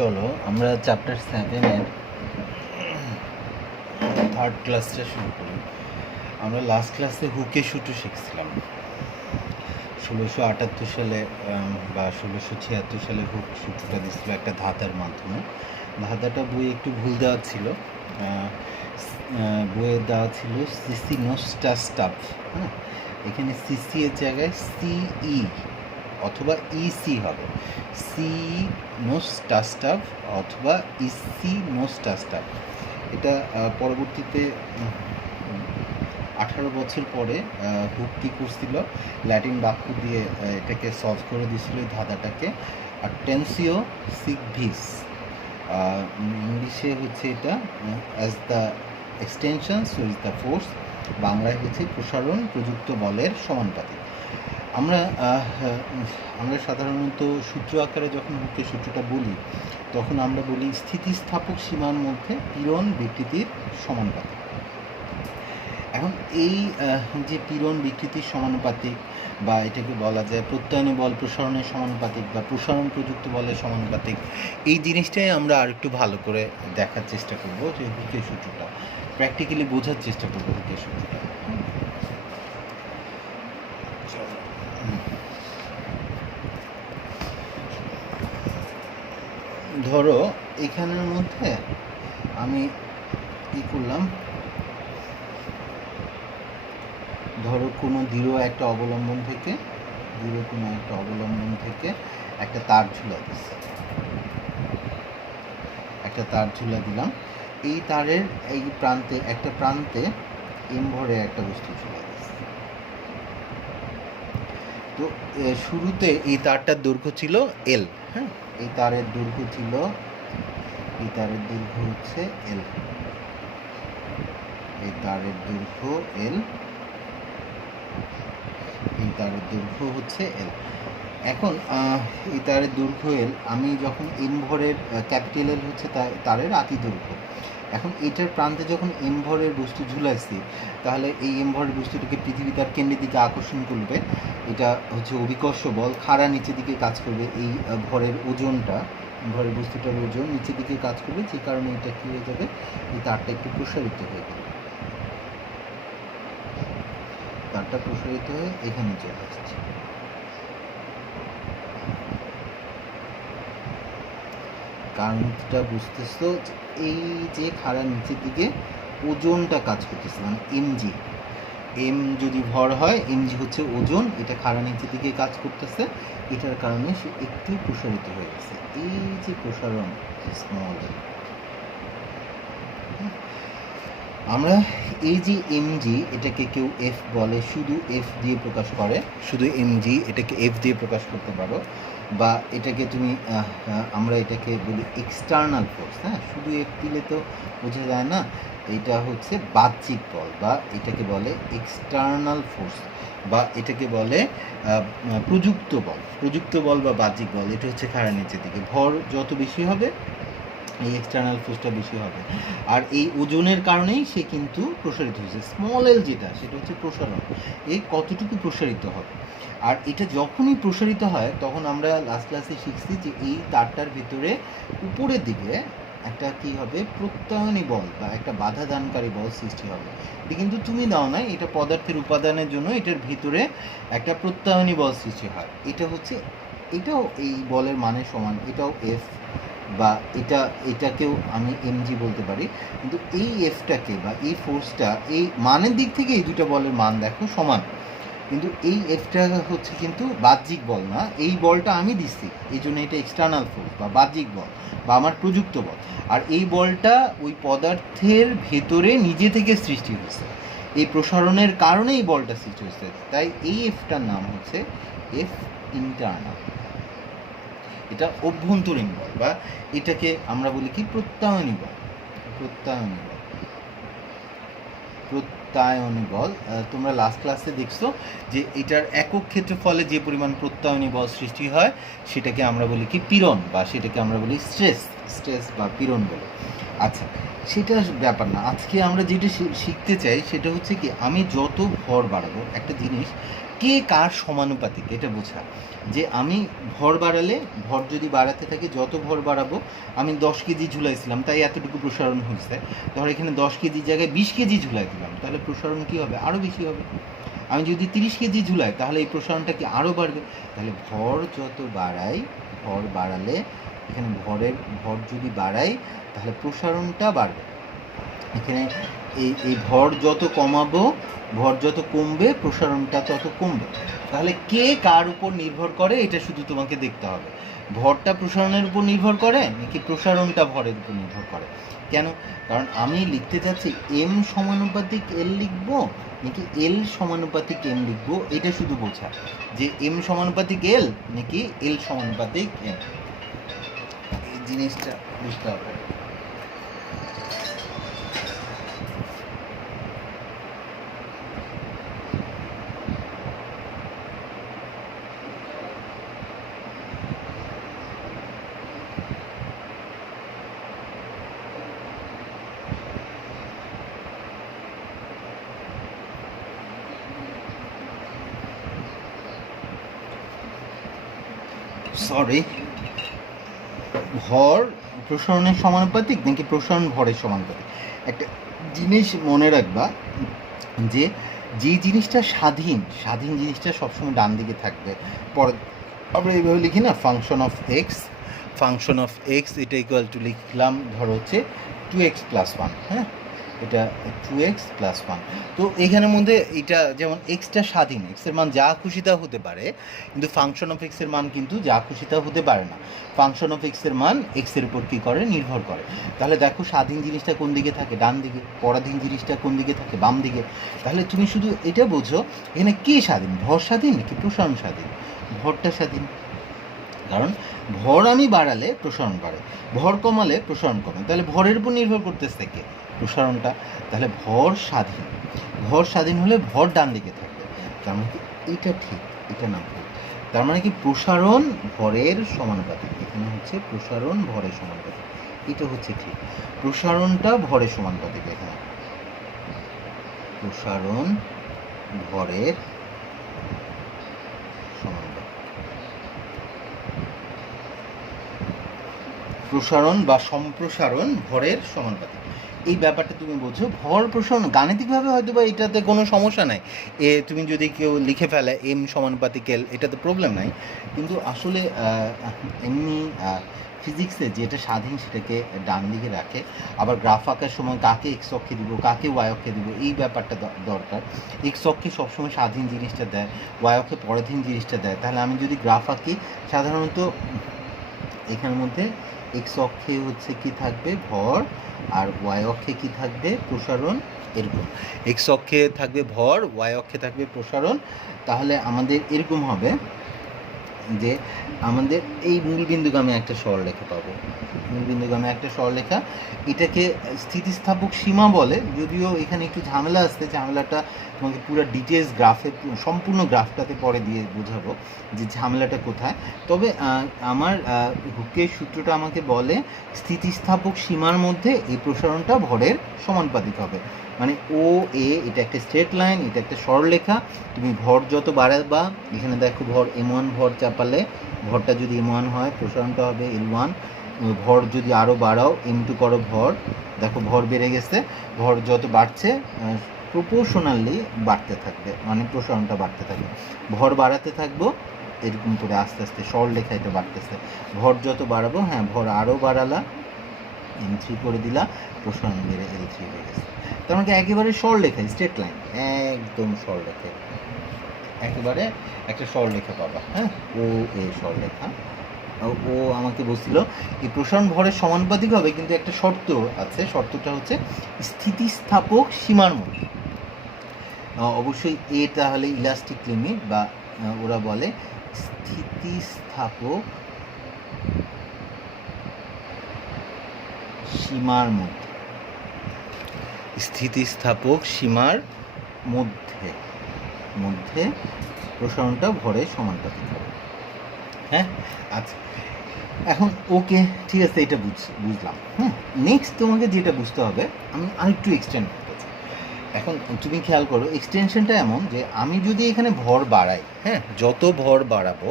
চলো আমরা chapter 7-এর third ক্লাসটা শুরু করি। আমরা লাস্ট ক্লাসে হুকে শুটু শিখছিলাম। 1678 সালে বা 1676 সালে হুক শুটুটা দিচ্ছিল একটা ধাঁধার মাধ্যমে। ধাঁধাটা বইয়ে একটু ভুল দেওয়া ছিল। বইয়ে দেওয়া ছিল সিসি নোস্টা স্টাফ। হ্যাঁ, এখানে সিসি এর জায়গায় সিই অথবা ইসি হবে। সি নোস্টাস্টাফ অথবা ইসি নোস্টাস্টাফ। এটা পরবর্তীতে 18 বছর পরে হুক কী করছিল, ল্যাটিন বাক্য দিয়ে এটাকে সলভ করে দিয়েছিল এই ধাঁধাটাকে। আর টেন্সিও সিগভিস, ইংলিশে হচ্ছে এটা as the extension so is the force, বাংলায় হচ্ছে প্রসারণ প্রযুক্ত বলের সমানুপাতিক। আমরা সাধারণত সূত্র আকারে যখন হুকের সূত্রটা বলি তখন আমরা বলি স্থিতিস্থাপক সীমার মধ্যে পীড়ন বিকৃতির সমানুপাতিক। এখন এই যে পীড়ন বিকৃতির সমানুপাতিক বা এটাকে বলা যায় প্রত্যয়নী বল প্রসারণের সমানুপাতিক বা প্রসারণ প্রযুক্ত বলের সমানুপাতিক, এই জিনিসটাই আমরা আর একটু ভালো করে দেখার চেষ্টা করব, যে হুকের সূত্রটা প্র্যাকটিক্যালি বোঝার চেষ্টা করব হুকের সূত্রটা। ধরো এখানের মধ্যে আমি কি করলাম, ধরো কোনো দৃঢ় একটা অবলম্বন থেকে একটা তার ঝুলা দিচ্ছে, একটা তার ঝুলা দিলাম। এই তারের এই প্রান্তে একটা প্রান্তে এম ভরে একটা বস্তু ঝুলা দিচ্ছে। তো শুরুতে এই তারটার দৈর্ঘ্য ছিল এল। হ্যাঁ, এই তারের দৈর্ঘ্য হচ্ছে এল, এই তারের দৈর্ঘ্য এল, এই তারের দৈর্ঘ্য হচ্ছে এল। এখন এই তারের দৈর্ঘ্য এল, আমি যখন এম ভরের ক্যাপিটাল এল হচ্ছে তারের আতি দৈর্ঘ্য। এখন এটার প্রান্তে যখন এম ভরের বস্তু ঝুলাইছি, তাহলে এই এম ভরের বস্তুটাকে পৃথিবী তার কেন্দ্রের দিকে আকর্ষণ করবে। এটা হচ্ছে অভিকর্ষ বল, খাড়া নিচের দিকে কাজ করবে। এই ভরের ওজনটা, ভরের বস্তুটার ওজন নিচের দিকে কাজ করবে, যে কারণে এটা কী হয়ে যাবে, এই তারটা একটু প্রসারিত হয়ে যাবে। তারটা প্রসারিত হয়ে এখানে চলে আসছে। কারণটা বুঝতেছো, এই যে খাড়া নিচের দিকে ওজনটা কাজ করতেছে, মানে এমজি, এম যদি ভর হয়, এমজি হচ্ছে ওজন, এটা খাড়া নিচের দিকে কাজ করতেছে, এটার কারণে সে একটু প্রসারিত হয়ে গেছে। এই যে প্রসারণ স্মল, আমরা এই যে এমজি, এটাকে কেউ এফ বলে, শুধু এফ দিয়ে প্রকাশ করে, শুধু এমজি, এটাকে এফ দিয়ে প্রকাশ করতে পারো, বা এটাকে তুমি আমরা এটাকে বলি এক্সটার্নাল ফোর্স। হ্যাঁ, শুধু এফ দিলে তো বোঝা যায় না, এটা হচ্ছে বাহ্যিক বল, বা এটাকে বলে এক্সটার্নাল ফোর্স, বা এটাকে বলে প্রযুক্ত বল বা বাহ্যিক বল। এটা হচ্ছে খাড়া নিচের দিকে, ভর যত বেশি হবে এই এক্সটার্নাল ফোর্সটা বেশি হবে, আর এই ওজনের কারণেই সে কিন্তু প্রসারিত হয়েছে। স্মল এল যেটা, সেটা হচ্ছে প্রসারণ, এই কতটুকু প্রসারিত হবে। আর এটা যখনই প্রসারিত হয় তখন আমরা লাস্ট ক্লাসে শিখছি যে এই তারটার ভিতরে উপরের দিকে একটা কী হবে, প্রত্যয়নী বল বা একটা বাধা দানকারী বল সৃষ্টি হবে। এটা কিন্তু তুমি দাও না, এটা পদার্থের উপাদানের জন্য এটার ভিতরে একটা প্রত্যয়নী বল সৃষ্টি হয়। এটাও এই বলের মানের সমান, এটাও এফ, বা এটাকেও আমি এমজি বলতে পারি। কিন্তু এই এফটাকে বা এই ফোর্সটা, এই মানের দিক থেকে এই দুটো বলের মান দেখো সমান, কিন্তু এই এফটা হচ্ছে কিন্তু বাহ্যিক বল না, এই বলটা আমি দিচ্ছি, এই জন্য এটা এক্সটার্নাল ফোর্স বা বাহ্যিক বল বা আমার প্রযুক্ত বল। আর এই বলটা ওই পদার্থের ভেতরে নিজে থেকে সৃষ্টি হয়েছে, এই প্রসারণের কারণে এই বলটা সৃষ্টি হয়েছে। তাই এই এফটার নাম হচ্ছে এফ ইন্টারনাল, এটা অভ্যন্তরীণ বল, বা এটাকে আমরা বলি কি প্রত্যয়নী বল। প্রত্যয়নী বল তোমরা লাস্ট ক্লাসে দেখছো যে এটার একক ক্ষেত্রফলে যে পরিমাণ প্রত্যয়নী বল সৃষ্টি হয় সেটাকে আমরা বলি কি পীড়ন, বা সেটাকে আমরা বলি স্ট্রেস বা পীড়ন বলে। আচ্ছা, সেটা ব্যাপার না। আজকে আমরা যেটা শিখতে চাই সেটা হচ্ছে কি, আমি যত ভর বাড়াবো, একটা জিনিস কে কার সমানুপাতিক এটা বোঝা, যে আমি ভর বাড়ালে, ভর যদি বাড়াতে থাকে, যত ভর বাড়াবো, আমি 10 কেজি ঝুলাইছিলাম তাই এতটুকু প্রসারণ হয়েছে, ধর এখানে 10 কেজির জায়গায় 20 কেজি ঝুলাই দিলাম, তাহলে প্রসারণ কী হবে, আরও বেশি হবে। আমি যদি 30 কেজি ঝুলাই তাহলে এই প্রসারণটা কি আরও বাড়বে। তাহলে ভর যত বাড়াই, ভর বাড়ালে এখানে ভর যদি বাড়াই তাহলে প্রসারণটা বাড়বে। এখানে এই ভর যত কমাবো, ভর যত কমবে, প্রসারণটা তত কমবে। তাহলে কে কার উপর নির্ভর করে এটা শুধু তোমাকে দেখতে হবে। ভরটা প্রসারণের উপর নির্ভর করে নাকি প্রসারণটা ভরের উপর নির্ভর করে? কেন? কারণ আমি লিখতে চাচ্ছি এম সমানুপাতিক এল লিখবো নাকি এল সমানুপাতিক এম লিখবো, এটা শুধু বোঝা যে এম সমানুপাতিক এল নাকি এল সমানুপাতিক এম, এই জিনিসটা বুঝতে হবে। সরি, ভর প্রসারণের সমানুপাতিক নাকি প্রসারণ ভরের সমানুপাতিক? একটা জিনিস মনে রাখবা যে যে জিনিসটা স্বাধীন জিনিসটা সবসময় ডান দিকে থাকবে। পরে আমরা এইভাবে লিখি না, ফাংশন অফ এক্স এটা ইকুয়াল টু লিখলাম ধরো হচ্ছে 2x + 1, হ্যাঁ, এটা 2x + 1। তো এখানের মধ্যে এটা যেমন এক্সটা স্বাধীন, এক্সের মান যা খুশি তা হতে পারে, কিন্তু ফাংশন অফ এক্সের মান কিন্তু যা খুশি তা হতে পারে না। ফাংশন অফ এক্সের মান এক্সের উপর কী করে, নির্ভর করে। তাহলে দেখো স্বাধীন জিনিসটা কোন দিকে থাকে, ডান দিকে, পরাধীন জিনিসটা কোন দিকে থাকে, বাম দিকে। তাহলে তুমি শুধু এটা বোঝো এখানে কে স্বাধীন, ভর স্বাধীন নাকি প্রসারণ স্বাধীন? ভরটা স্বাধীন, কারণ ভর আমি বাড়ালে প্রসারণ বাড়ে, ভর কমালে প্রসারণ কমে। তাহলে ভরের উপর নির্ভর করতেছে কে, প্রসারণটা। তাহলে ভর স্বাধীন হলে ভর ডান দিকে থাকবে। তার মানে কি এটা ঠিক, এটা না ভুল। তার মানে কি প্রসারণ ভরের সমানুপাতিক, এখানে হচ্ছে প্রসারণ ভরের সমানুপাতিক, এটা হচ্ছে ঠিক। প্রসারণটা ভরের সমানুপাতিক, এখানে প্রসারণ ভরের সমানুপাতিক। প্রসারণ বা সম্প্রসারণ ভরের সমানুপাতিক, এই ব্যাপারটা তুমি বোঝো। ভর প্রসারণ গাণিতিকভাবে হয়তো বা এটাতে কোনো সমস্যা নাই, তুমি যদি কেউ লিখে ফেলে এম সমানুপাতিক এল, এটাতে প্রবলেম নাই। কিন্তু আসলে এমনি ফিজিক্সে যেটা স্বাধীন সেটাকে ডান দিকে রাখে। আবার গ্রাফ আঁকার সময় কাকে এক্স অক্ষে দিব, কাকে ওয়াই অক্ষে দিব, এই ব্যাপারটা দরকার। এক্স অক্ষে সবসময় স্বাধীন জিনিসটা দেয়, ওয়াই অক্ষে পরাধীন জিনিসটা দেয়। তাহলে আমি যদি গ্রাফ আঁকি, সাধারণত এখানের মধ্যে এক্স অক্ষে হচ্ছে কি থাকবে, ভর, আর ওয়াই অক্ষে কি থাকবে, প্রসারণ। এরকম এক্স অক্ষে থাকবে ভর, ওয়াই অক্ষে থাকবে প্রসারণ। তাহলে আমাদের এরকম হবে যে আমাদের এই মূলবিন্দুগামী একটা সরলরেখা পাবো, মূলবিন্দুগামী একটা সরলরেখা। এটাকে স্থিতিস্থাপক সীমা বলে, যদিও এখানে একটু ঝামেলা আসছে, ঝামেলাটা তোমাকে পুরো ডিটেলস গ্রাফে, সম্পূর্ণ গ্রাফটাতে পরে দিয়ে বোঝাবো যে ঝামেলাটা কোথায়। তবে আমার হুকের সূত্রটা আমাকে বলে স্থিতিস্থাপক সীমার মধ্যে এই প্রসারণটা ভরের সমানুপাতিক হবে। মানে ও এ, এটা একটা স্ট্রেট লাইন, এটা একটা সরলরেখা। তুমি ভর যত বাড়াবা, এখানে দেখো ভর m1 ভর চাপালে, ভরটা যদি m1 হয় প্রসারণটা হবে l1। ভর যদি আরও বাড়াও, m2 করো ভর, দেখো ভর বেড়ে গেছে। ভর যত বাড়ছে প্রপোর্শনালি বাড়তে থাকবে, মানে প্রসারণটা বাড়তে থাকবে। ভর বাড়াতে থাকবো এরকম করে আস্তে আস্তে সরলরেখা এটা বাড়তেছে। ভর যত বাড়াবো, হ্যাঁ, ভর আরও বাড়ালা, m3 করে দিলা, প্রসারণ বেড়ে l3 হয়ে গেছে। তার মানে একেবারে সরলরেখা, স্ট্রেট লাইন, একদম সরলরেখা, একেবারে একটা সরলরেখা পাবা। হ্যাঁ, ও এ সরলরেখা। ও আমাকে বলছিল এই প্রসারণ ভরের সমানুপাতিক হবে, কিন্তু একটা শর্ত আছে, শর্তটা হচ্ছে স্থিতিস্থাপক সীমার মধ্যে। অবশ্যই এ তাহলে ইলাস্টিক লিমিট, বা ওরা বলে স্থিতিস্থাপক সীমার মধ্যে, স্থিতিস্থাপক সীমার মধ্যে প্রসারণটা ভরের সমানুপাতিক হবে। হ্যাঁ, আচ্ছা, এখন ওকে, ঠিক আছে, এটা বুঝলাম। হ্যাঁ, নেক্সট তোমাকে যেটা বুঝতে হবে, আমি আরেকটু এক্সটেন্ড করতে চাই। এখন তুমি খেয়াল করো এক্সটেনশনটা এমন যে আমি যদি এখানে ভর বাড়াই, হ্যাঁ, যত ভর বাড়াবো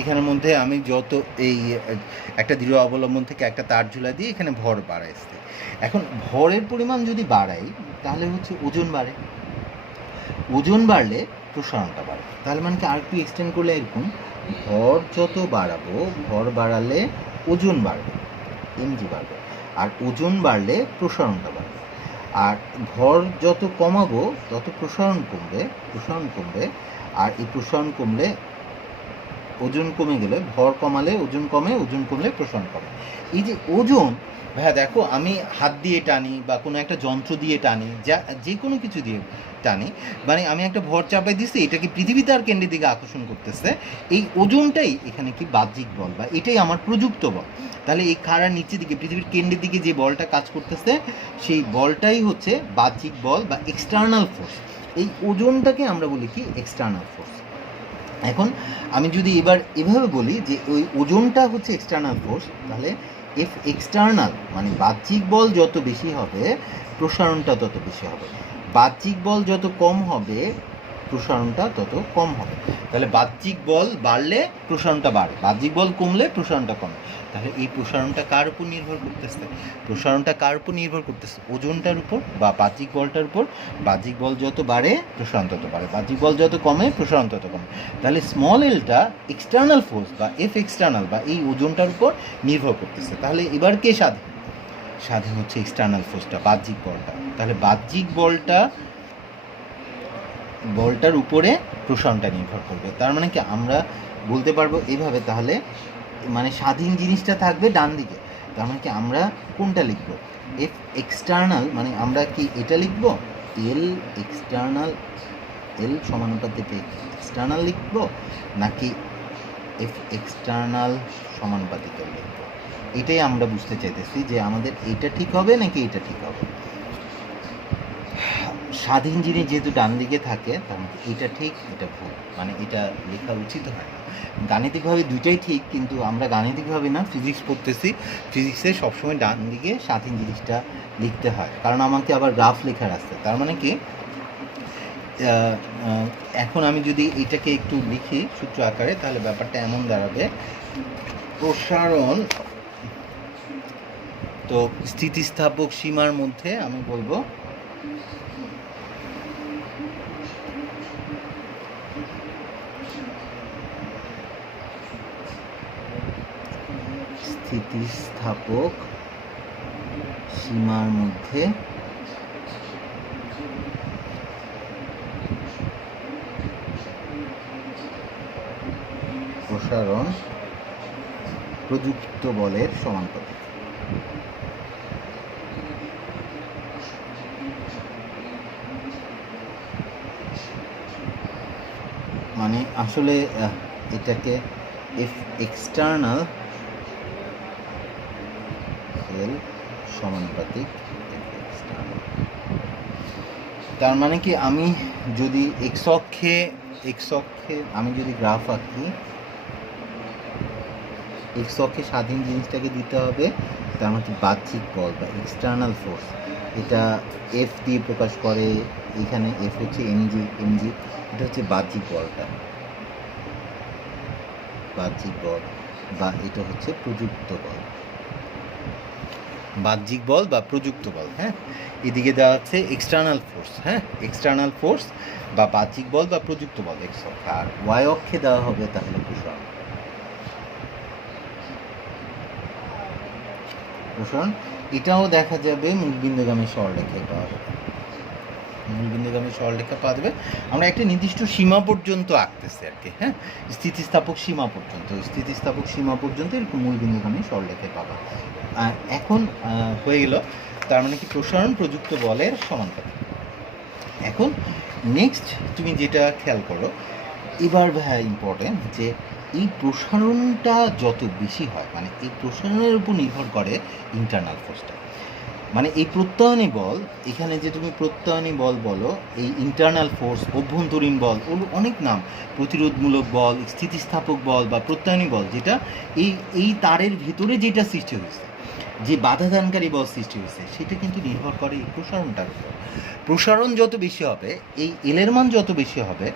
এখানের মধ্যে আমি যত এই একটা দৃঢ় অবলম্বন থেকে একটা তার ঝুলা দিয়ে এখানে ভর বাড়াইছে। এখন ভরের পরিমাণ যদি বাড়াই তাহলে হচ্ছে ওজন বাড়ে, ওজন বাড়লে প্রসারণটা বাড়ে। তাহলে মানে কি আর একটু এক্সটেন্ড করলে এরকম, ভর যত বাড়াবো, ভর বাড়ালে ওজন বাড়বে, এমজি বাড়বে, আর ওজন বাড়লে প্রসারণটা বাড়বে। আর ভর যত কমাবো তত প্রসারণ কমবে, প্রসারণ কমবে, আর এই প্রসারণ কমলে ওজন কমে গেলে, ভর কমালে ওজন কমে, ওজন কমলে প্রসারণ কমে। এই যে ওজন, ভাইয়া দেখো আমি হাত দিয়ে টানি বা কোনো একটা যন্ত্র দিয়ে টানি, যা যে কোনো কিছু দিয়ে টানি, মানে আমি একটা ভর চাপাই দিচ্ছি, এটাকে পৃথিবী তার কেন্দ্রের দিকে আকর্ষণ করতেছে, এই ওজনটাই এখানে কি বাহ্যিক বল, বা এটাই আমার প্রযুক্ত বল। তাহলে এই খাড়ার নিচের দিকে পৃথিবীর কেন্দ্রের দিকে যে বলটা কাজ করতেছে সেই বলটাই হচ্ছে বাহ্যিক বল বা এক্সটার্নাল ফোর্স। এই ওজনটাকে আমরা বলি কি এক্সটার্নাল ফোর্স। এখন আমি যদি এবার এভাবে বলি যে ওই ওজনটা হচ্ছে এক্সটার্নাল ফোর্স, তাহলে এফ এক্সটার্নাল মানে বাহ্যিক বল যত বেশি হবে প্রসারণটা তত বেশি হবে, বাহ্যিক বল যত কম হবে প্রসারণটা তত কম হবে। তাহলে বাহ্যিক বল বাড়লে প্রসারণটা বাড়ে, বাহ্যিক বল কমলে প্রসারণটা কমে। তাহলে এই প্রসারণটা কার উপর নির্ভর করতেছে? প্রসারণটা কার উপর নির্ভর করতেছে? ওজনটার উপর বা বাহ্যিক বলটার উপর। বাহ্যিক বল যত বাড়ে প্রসারণ তত বাড়ে, বাহ্যিক বল যত কমে প্রসারণ তত কমে। তাহলে স্মল এলটা এক্সটার্নাল ফোর্স বা এফ এক্সটার্নাল বা এই ওজনটার উপর নির্ভর করতেছে। তাহলে এবার কে স্বাধীন? স্বাধীন হচ্ছে এক্সটার্নাল ফোর্সটা, বাহ্যিক বলটা। তাহলে বাহ্যিক বলটার উপরে প্রসারণটা নির্ভর করবে। তার মানে কি আমরা বলতে পারবো এইভাবে, তাহলে মানে স্বাধীন জিনিসটা থাকবে ডান দিকে। তার মানে কি আমরা কোনটা লিখবো? এফ এক্সটার্নাল মানে আমরা কি এটা লিখবো, এল এক্সটার্নাল, এল সমানুপাতিক এক্সটার্নাল লিখবো, নাকি এফ এক্সটার্নাল সমানুপাতিক এল লিখবো? এটাই আমরা বুঝতে চাইতেছি যে আমাদের এটা ঠিক হবে নাকি এটা ঠিক হবে। স্বাধীন জিনিস যেহেতু ডান দিকে থাকে তার মানে এটা ঠিক এটা ভুল, মানে এটা লেখা উচিত হয় না। গাণিতিকভাবে দুইটাই ঠিক, কিন্তু আমরা গাণিতিকভাবে না ফিজিক্স পড়তেছি, ফিজিক্সে সবসময় ডান দিকে স্বাধীন জিনিসটা লিখতে হয়, কারণ আমাকে আবার গ্রাফ লেখার আছে। তার মানে কি এখন আমি যদি এটাকে একটু লিখি সূত্র আকারে, তাহলে ব্যাপারটা এমন দাঁড়াবে, প্রসারণ তো স্থিতিস্থাপক সীমার মধ্যে আমি বলবো স্থিতিস্থাপক সীমার মধ্যে প্রসারণ প্রযুক্ত বলের সমানুপাতিক। মানে আসলে এটাকে এফ এক্সটার্নাল এল সমানুপাতিক এফ এক্সটার্নাল। তার মানে কি আমি যদি এক্স অক্ষে আমি যদি গ্রাফ আঁকি, এক্স অক্ষে স্বাধীন জিনিসটাকে দিতে হবে, তার মানে বাহ্যিক বল বা এক্সটার্নাল ফোর্স, এটা এফ দিয়ে প্রকাশ করে, এখানে এফ হচ্ছে এমজি, এটা হচ্ছে বাহ্যিক বলটা, বাহ্যিক বল বা এটা হচ্ছে প্রযুক্ত বল, বাহ্যিক বল বা প্রযুক্ত বল। হ্যাঁ, এদিকে দেওয়া হচ্ছে এক্সটার্নাল ফোর্স, হ্যাঁ এক্সটার্নাল ফোর্স বা বাহ্যিক বল বা প্রযুক্ত বল এক্স অক্ষে, আর ওয়াই অক্ষে দেওয়া হবে তাহলে প্রসারণ। প্রসারণ এটাও দেখা যাবে মূলবিন্দুগামী সরলরেখায় পাওয়া যাবে, মূলবিন্দুগামী সরলরেখা পাওয়া যাবে। আমরা একটা নির্দিষ্ট সীমা পর্যন্ত আঁকতেছি আর কি, হ্যাঁ স্থিতিস্থাপক সীমা পর্যন্ত, স্থিতিস্থাপক সীমা পর্যন্ত এরকম মূলবিন্দুগামী সরলরেখায় পাবা। আর এখন হয়ে গেল, তার মানে কি প্রসারণ প্রযুক্ত বলের সমানুপাতিক। এখন নেক্সট তুমি যেটা খেয়াল করো এবার ভাই ইম্পর্টেন্ট, যে এই প্রসারণটা যত বেশি হয়, মানে এই প্রসারণের উপর নির্ভর করে ইন্টারনাল ফোর্সটা, মানে এই প্রত্যয়নী বল, এখানে যে তুমি প্রত্যয়নী বল বলো, এই ইন্টারনাল ফোর্স, অভ্যন্তরীণ বল, ওর অনেক নাম, প্রতিরোধমূলক বল, স্থিতিস্থাপক বল বা প্রত্যয়নী বল, যেটা এই তারের ভিতরে যেটা সৃষ্টি হয়েছে, যে বাধাদানকারী বল সৃষ্টি হয়েছে সেটা কিন্তু নির্ভর করে এই প্রসারণটার উপর। প্রসারণ যত বেশি হবে, এই এলের মান যত বেশি হবে,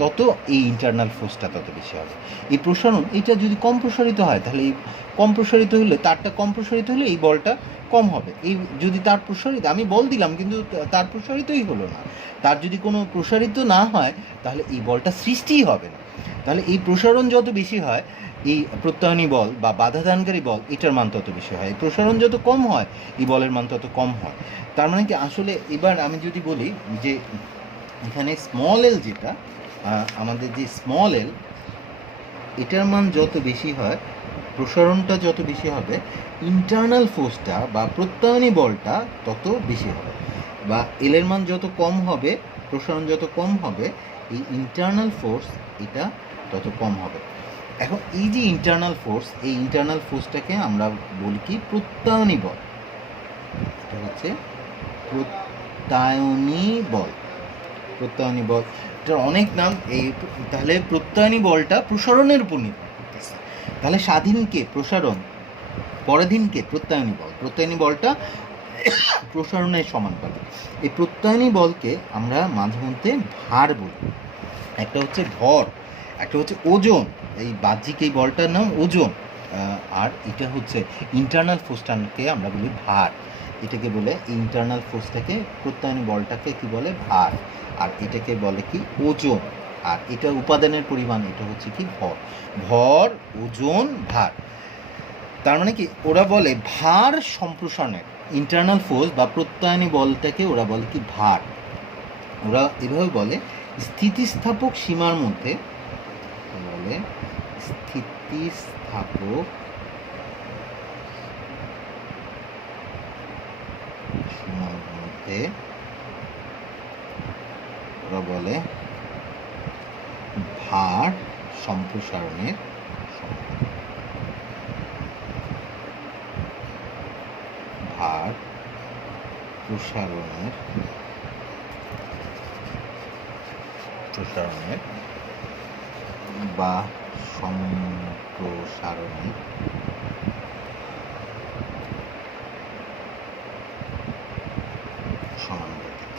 তত এই ইন্টারনাল ফোর্সটা তত বেশি হবে। এই প্রসারণ এটা যদি কম প্রসারিত হয়, তাহলে এই কম প্রসারিত হলে, তারটা কম প্রসারিত হলে এই বলটা কম হবে। এই যদি তার প্রসারিত, আমি বল দিলাম কিন্তু তার প্রসারিতই হলো না, তার যদি কোনো প্রসারিত না হয় তাহলে এই বলটা সৃষ্টিই হবে না। তাহলে এই প্রসারণ যত বেশি হয়, এই প্রত্যায়নী বল বা বাধাদানকারী বল এটার মান তত বেশি হয়। প্রসারণ যত কম হয়, এই বলের মান তত কম হয়। তার মানে কি, আসলে এবার আমি যদি বলি যে এখানে স্মল এল যেটা, আমাদের যে স্মল এল, এটার মান যত বেশি হয়, প্রসারণটা যত বেশি হবে, ইন্টারনাল ফোর্সটা বা প্রত্যায়নী বলটা তত বেশি হবে। বা এলের মান যত কম হবে, প্রসারণ যত কম হবে, এই ইন্টারনাল ফোর্স এটা তত কম হবে। এখন এই যে ইন্টারনাল ফোর্স, এই ইন্টারনাল ফোর্সটাকে আমরা বলি কি, প্রত্যায়নী বল। এটা হচ্ছে প্রত্যায়নী বল। প্রত্যায়নী বল, এটার অনেক নাম। এই তাহলে প্রত্যায়নী বলটা প্রসারণের উপর নির্ভর করতেছে। তাহলে স্বাধীনকে প্রসারণ, পরাধীনকে প্রত্যায়নী বল। প্রত্যায়নী বলটা প্রসারণের সমানুপাতিক। এই প্রত্যায়নী বলকে আমরা মাঝে মধ্যে ভার বলি। একটা হচ্ছে ভর, একটা হচ্ছে ওজন। এই বাহ্যিক এই বলটার নাম ওজন, আর এটা হচ্ছে ইন্টারনাল ফোর্সটাকে আমরা বলি ভার। এটাকে বলে ইন্টারনাল ফোর্সটাকে, প্রত্যায়নী বলটাকে কি বলে, ভার। আর এটাকে বলে কি, ওজন। আর এটা উপাদানের পরিমাণ, এটা হচ্ছে কি, ভর। ভর, ওজন, ভার। তার মানে কি, ওরা বলে ভার সম্প্রসারণের, ইন্টারনাল ফোর্স বা প্রত্যায়নী বলটাকে ওরা বলে কি, ভার। ওরা এভাবে বলে, স্থিতিস্থাপক সীমার মধ্যে, বলে স্থিতিস্থাপক সীমার মধ্যে, ওরা বলে ভার সম্প্রসারণের ভার প্রসারণের বা সম্প্রসারণের সমানুপাতিক।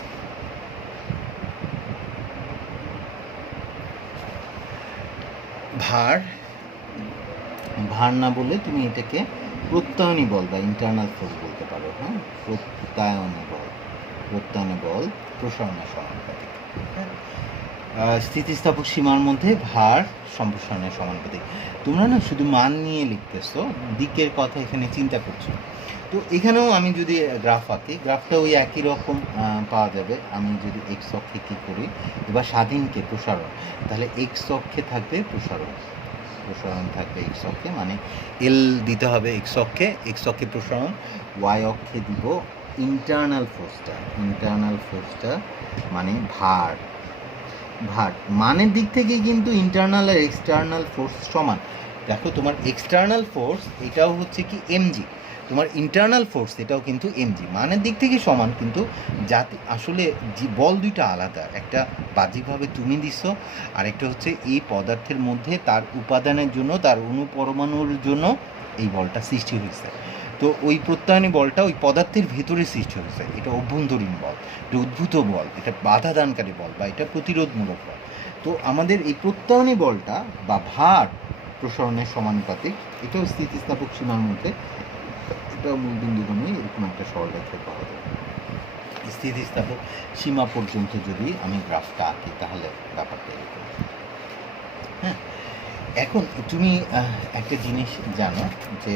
ভার না বলে তুমি এটাকে প্রত্যায়নী বল বা ইন্টারনাল ফোর্স বলতে পারো। হ্যাঁ, প্রত্যায়নী বল প্রসারণের সমানুপাতিক। স্থিতিস্থাপক সীমার মধ্যে ভার সম্প্রসারণের সমানুপাতিক। তোমরা না শুধু মান নিয়ে লিখতেছো, দিকের কথা এখানে চিন্তা করছো। তো এখানেও আমি যদি গ্রাফ আঁকি, গ্রাফটা ওই একই রকম পাওয়া যাবে। আমি যদি এক্স অক্ষে কী করি, এবার স্বাধীনকে প্রসারণ, তাহলে এক্স অক্ষে থাকবে প্রসারণ থাকবে এক্স অক্ষে, মানে এল দিতে হবে এক্স অক্ষে প্রসারণ। ওয়াই অক্ষে দিব ইন্টারনাল ফোর্সটা, মানে ভার। মানের দিক থেকে কিন্তু ইন্টারনাল আর এক্সটার্নাল ফোর্স সমান। দেখো, তোমার এক্সটার্নাল ফোর্স এটাও হচ্ছে কি এমজি, তোমার ইন্টারনাল ফোর্স এটাও কিন্তু এমজি। মানের দিক থেকে সমান, কিন্তু যাতে আসলে বল দুইটা আলাদা। একটা বাহ্যিকভাবে তুমি দিচ্ছ, আর একটা হচ্ছে এই পদার্থের মধ্যে তার উপাদানের জন্য, তার অণুপরমাণুর জন্য এই বলটা সৃষ্টি হয়েছে। তো ওই প্রত্যায়নী বলটা ওই পদার্থের ভেতরে সৃষ্টি হয়েছে। এটা অভ্যন্তরীণ বল, এটা উদ্ভূত বল, এটা বাধাদানকারী বল বা এটা প্রতিরোধমূলক বল। তো আমাদের এই প্রত্যায়নী বলটা বা ভার প্রসারণের সমানুপাতিক। এটাও স্থিতিস্থাপক সীমার মধ্যে, এটাও মূলবিন্দুগামী এরকম একটা সরলরেখা পাওয়া যাবে। স্থিতিস্থাপক সীমা পর্যন্ত যদি আমি গ্রাফটা আঁকি, তাহলে ব্যাপারটা এরকম। হ্যাঁ, এখন তুমি একটা জিনিস জানো যে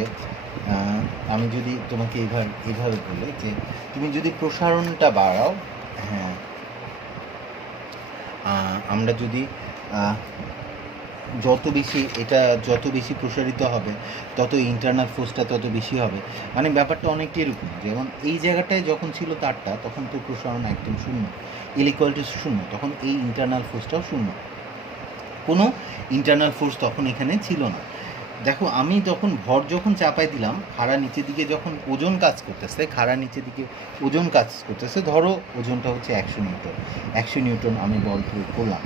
আমি যদি তোমাকে এইভাবে বলি যে তুমি যদি প্রসারণটা বাড়াও, হ্যাঁ, আমরা যদি যত বেশি প্রসারিত হবে, তত ইন্টারনাল ফোর্সটা তত বেশি হবে। মানে ব্যাপারটা অনেকটা এরকম, যেমন এই জায়গাটায় যখন ছিল তারটা, তখন তো প্রসারণ একদম শূন্য, এল ইকুয়াল টু শূন্য, তখন এই ইন্টারনাল ফোর্সটাও শূন্য, কোনো ইন্টারনাল ফোর্স তখন এখানে ছিল না। দেখো, আমি তখন ভর যখন চাপাই দিলাম, খাড়া নিচের দিকে যখন ওজন কাজ করতেছে, ধরো ওজনটা হচ্ছে 100 নিউটন আমি বল প্রয়োগ করলাম।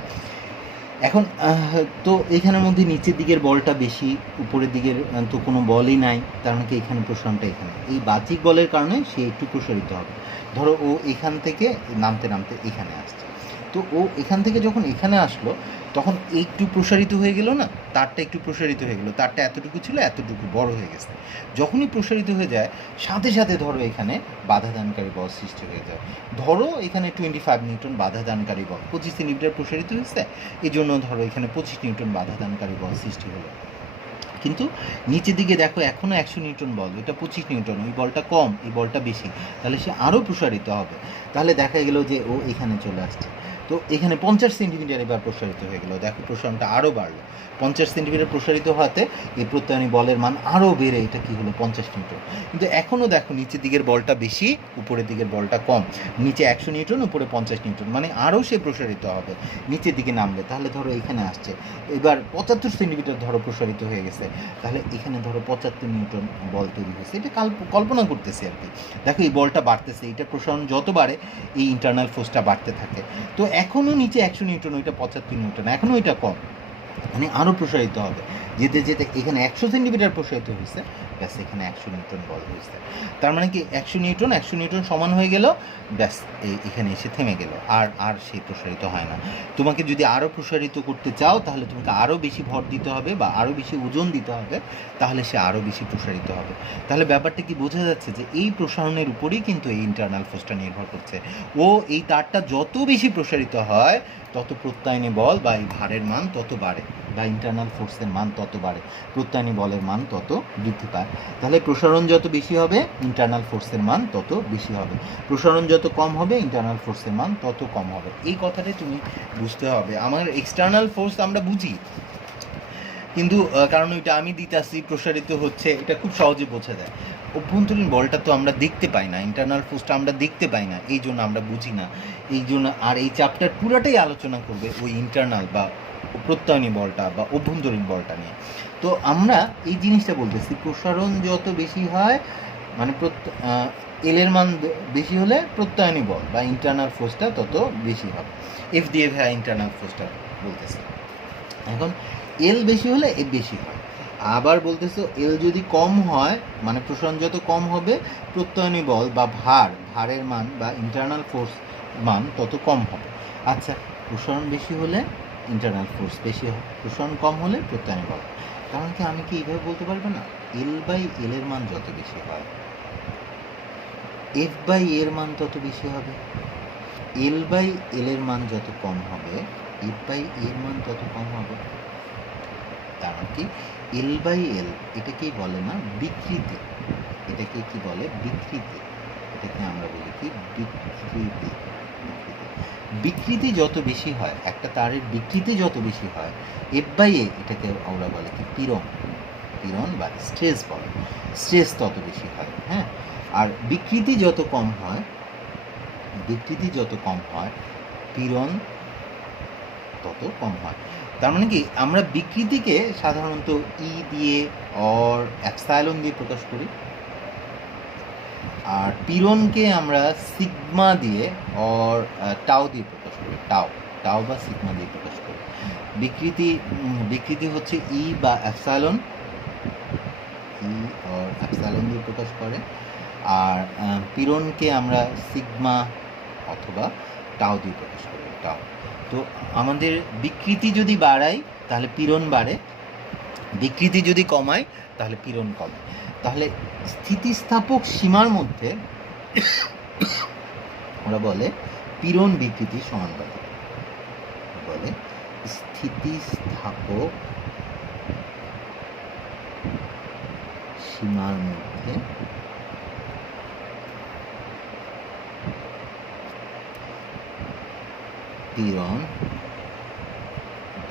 এখন তো এখানের মধ্যে নিচের দিকের বলটা বেশি, উপরের দিকের তো কোনো বলই নাই, তার মানে কি এখানে প্রসারণটা এখানে, এই বাহ্যিক বলের কারণে সে একটু প্রসারিত হবে। ধরো ও এখান থেকে নামতে নামতে এখানে আসছে, তো ও এখান থেকে যখন এখানে আসলো তখন একটু প্রসারিত হয়ে গেল না, তারটা একটু প্রসারিত হয়ে গেল, তারটা এতটুকু ছিল এতটুকু বড় হয়ে গেছে। যখনই প্রসারিত হয়ে যায় সাথে সাথে ধরো এখানে বাধাদানকারী বল সৃষ্টি হয়ে যায়। ধরো এখানে 25 নিউটন বাধাদানকারী বল, 25 সেন্টিমিটার প্রসারিত হয়েছে, এই জন্য ধরো এখানে 25 নিউটন বাধাদানকারী বল সৃষ্টি হলো। কিন্তু নিচের দিকে দেখো এখনও 100 নিউটন বল, এটা 25 নিউটন, ওই বলটা কম এই বলটা বেশি, তাহলে সে আরও প্রসারিত হবে। তাহলে দেখা গেল যে ও এখানে চলে আসছে, তো এখানে 50 সেন্টিমিটার এবার প্রসারিত হয়ে গেল, দেখো প্রসারণটা আরও বাড়লো। 50 সেন্টিমিটার প্রসারিত হওয়াতে এই প্রত্যয়নী বলের মান আরও বেড়ে এটা কী হলো 50 নিউটন। কিন্তু এখনও দেখো নিচের দিকের বলটা বেশি, উপরের দিকের বলটা কম, নিচে 100 নিউটন উপরে 50 নিউটন, মানে আরও সে প্রসারিত হবে নিচের দিকে নামবে। তাহলে ধরো এখানে আসছে, এবার 75 সেন্টিমিটার ধরো প্রসারিত হয়ে গেছে, তাহলে এখানে ধরো 75 নিউটন বল তৈরি হয়েছে। এটা কল্পনা করতেছি আর কি। দেখো এই বলটা বাড়তেছে, এটা প্রসারণ যত বাড়ে এই ইন্টারনাল ফোর্সটা বাড়তে থাকে। তো এখনও নিচে 100 নিউটন, ওইটা 75 নিউটন, এখনও এটা কম, মানে আরও প্রসারিত হবে। যেতে যেতে এখানে 100 সেন্টিমিটার প্রসারিত হয়েছে, ব্যাস এখানে 100 নিউটন বল হয়েছে। তার মানে কি 100 নিউটন সমান হয়ে গেল, ব্যাস এখানে এসে থেমে গেল, আর সেই প্রসারিত হয় না। তোমাকে যদি আরও প্রসারিত করতে চাও তাহলে তোমাকে আরও বেশি ভর দিতে হবে বা আরও বেশি ওজন দিতে হবে, তাহলে সে আরও বেশি প্রসারিত হবে। তাহলে ব্যাপারটা কি বোঝা যাচ্ছে যে এই প্রসারণের উপরেই কিন্তু এই ইন্টারনাল ফোর্সটা নির্ভর করছে। ও এই তারটা যত বেশি প্রসারিত হয় তত প্রত্যয়নী বল বা এই ভারের মান তত বাড়ে, বা ইন্টারনাল ফোর্সের মান তত বাড়ে, প্রত্যয়নী বলের মান তত বৃদ্ধি পায়। তাহলে প্রসারণ যত বেশি হবে ইন্টারনাল ফোর্সের মান তত বেশি হবে, প্রসারণ যত কম হবে ইন্টারনাল ফোর্সের মান তত কম হবে। এই কথাটাই তুমি বুঝতে হবে। আমার এক্সটার্নাল ফোর্স আমরা বুঝি, কিন্তু কারণ ওইটা আমি দিতে আসি প্রসারিত হচ্ছে, এটা খুব সহজে বোঝা যায়। অভ্যন্তরীণ বলটা তো আমরা দেখতে পাই না, ইন্টারনাল ফোর্সটা আমরা দেখতে পাই না, এই জন্য আমরা বুঝি না। এই জন্য আর এই চ্যাপ্টার পুরাটাই আলোচনা করবে ওই ইন্টারনাল বা প্রত্যয়নী বলটা বা অভ্যন্তরীণ বলটা নিয়ে। তো আমরা এই জিনিসটা বলতেছি, প্রসারণ যত বেশি হয় মানে এলের মান বেশি হলে প্রত্যয়নী বল বা ইন্টারনাল ফোর্সটা তত বেশি হবে। এফ দিয়ে ইন্টারনাল ফোর্সটা বলতেছে। এখন এল বেশি হলে এফ বেশি হয়। আবার বলতেছো এল যদি কম হয় মানে প্রসারণ যত কম হবে প্রত্যয়নী বল বা ভারের মান বা ইন্টারনাল ফোর্স মান তত কম হবে। আচ্ছা, প্রসারণ বেশি হলে ইন্টারনাল ফোর্স বেশি হয়, প্রসারণ কম হলে প্রত্যয়নী বল। কারণ কি আমি কি এইভাবে বলতে পারবো না, এল বাই এল এর মান যত বেশি হয় এফ বাই এর মান তত বেশি হবে, এল বাই এল এর মান যত কম হবে এফ বাই এর মান তত কম হবে। কারণ কি এল বাই এল এটাকেই বলে না বিকৃতি, এটাকে কি বলে বিকৃতি, এটাকে আমরা বলি কি বিকৃতি। বিকৃতি যত বেশি হয়, একটা তারের বিকৃতি যত বেশি হয় এফ বাই এ এটাকে আমরা বলে কি পীড়ন বা স্ট্রেস বলে, স্ট্রেস তত বেশি হয়। হ্যাঁ, আর বিকৃতি যত কম হয় পীড়ন তত কম হয়। তার মানে কি আমরা বিকৃতিকে সাধারণত ই দিয়ে অর এপসাইলন দিয়ে প্রকাশ করি, আর পীড়নকে আমরা সিগমা দিয়ে অর টাও দিয়ে প্রকাশ করি, টাও বা সিগমা দিয়ে প্রকাশ করি। বিকৃতি হচ্ছে ই বা এপসাইলন, ই অর এপসাইলন দিয়ে প্রকাশ করে, আর পীড়নকে আমরা সিগমা অথবা টাও দিয়ে প্রকাশ করি, টাও। তো আমাদের বিকৃতি যদি বাড়াই তাহলে পীড়ন বাড়ে, বিকৃতি যদি কমায় তাহলে পীড়ন কমে। তাহলে স্থিতিস্থাপক সীমার মধ্যে ওরা বলে পীড়ন বিকৃতি সমানুপাতিক, বলে স্থিতিস্থাপক সীমার মধ্যে পীড়ন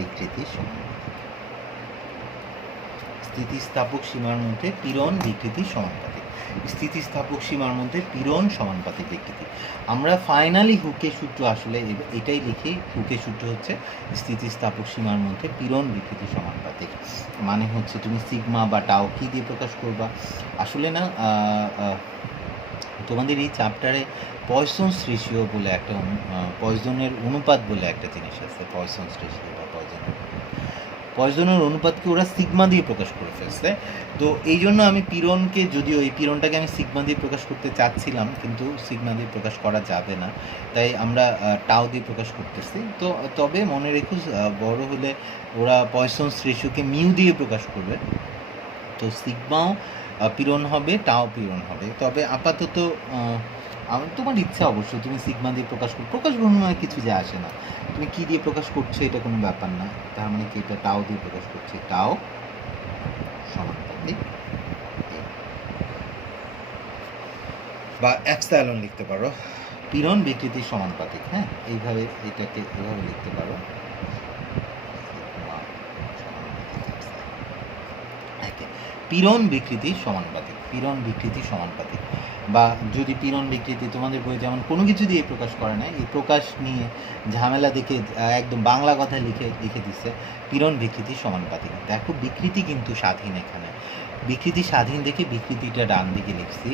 বিকৃতি সমানুপাতিক, স্থিতিস্থাপক সীমার মধ্যে পীড়ন বিকৃতি সমানুপাতিক, স্থিতিস্থাপক সীমার মধ্যে পীড়ন সমানুপাতিক বিকৃতি। আমরা ফাইনালি হুকের সূত্র আসলে এটাই লিখি, হুকের সূত্র হচ্ছে স্থিতিস্থাপক সীমার মধ্যে পীড়ন বিকৃতি সমানুপাতিক। মানে হচ্ছে তুমি সিগমা বা টাও কি দিয়ে প্রকাশ করবা আসলে না, তোমাদের এই চ্যাপ্টারে পয়সনস রেশিও বলে একটা পয়সনের অনুপাত বলে একটা জিনিস আছে, পয়সনস রেশিও বা পয়সনের অনুপাতকে ওরা সিগমা দিয়ে প্রকাশ করে ফেলছে। তো এই জন্য আমি পীড়নকে, যদিও এই পীড়নটাকে আমি সিগমা দিয়ে প্রকাশ করতে চাচ্ছিলাম, কিন্তু সিগমা দিয়ে প্রকাশ করা যাবে না, তাই আমরা টাও দিয়ে প্রকাশ করতেছি। তো তবে মনে রেখো বড় হলে ওরা পয়সনস রেশিওকে মিউ দিয়ে প্রকাশ করবে, তো সিগমাও পীড়ন হবে, টাও পীড়ন হবে। তবে আপাতত তোমার ইচ্ছা অবশ্য, তুমি সিগমা দিয়ে প্রকাশ ভঙ্গিমায় কিছু যায় আসে না, তুমি কি দিয়ে প্রকাশ করছো এটা কোনো ব্যাপার না। তার মানে কি, এটা টাও দিয়ে প্রকাশ করছি, টাও সমানুপাতিক বা এপসাইলন লিখতে পারো, পীড়ন বিকৃতির সমানুপাতিক। হ্যাঁ, এইভাবে এটাকে এভাবে লিখতে পারো, পীড়ন বিকৃতির সমানুপাতিক, পীড়ন বিকৃতির সমানুপাতিক। বা যদি পীড়ন বিকৃতি তোমাদের বই যেমন কোনো কিছু দিয়ে প্রকাশ করে না, এই প্রকাশ নিয়ে ঝামেলা দেখে একদম বাংলা কথায় লিখে দিচ্ছে পীড়ন বিকৃতির সমানুপাতিক। দেখো বিকৃতি কিন্তু স্বাধীন, এখানে বিকৃতি স্বাধীন দেখে বিকৃতিটা ডান দিকে লিখছি,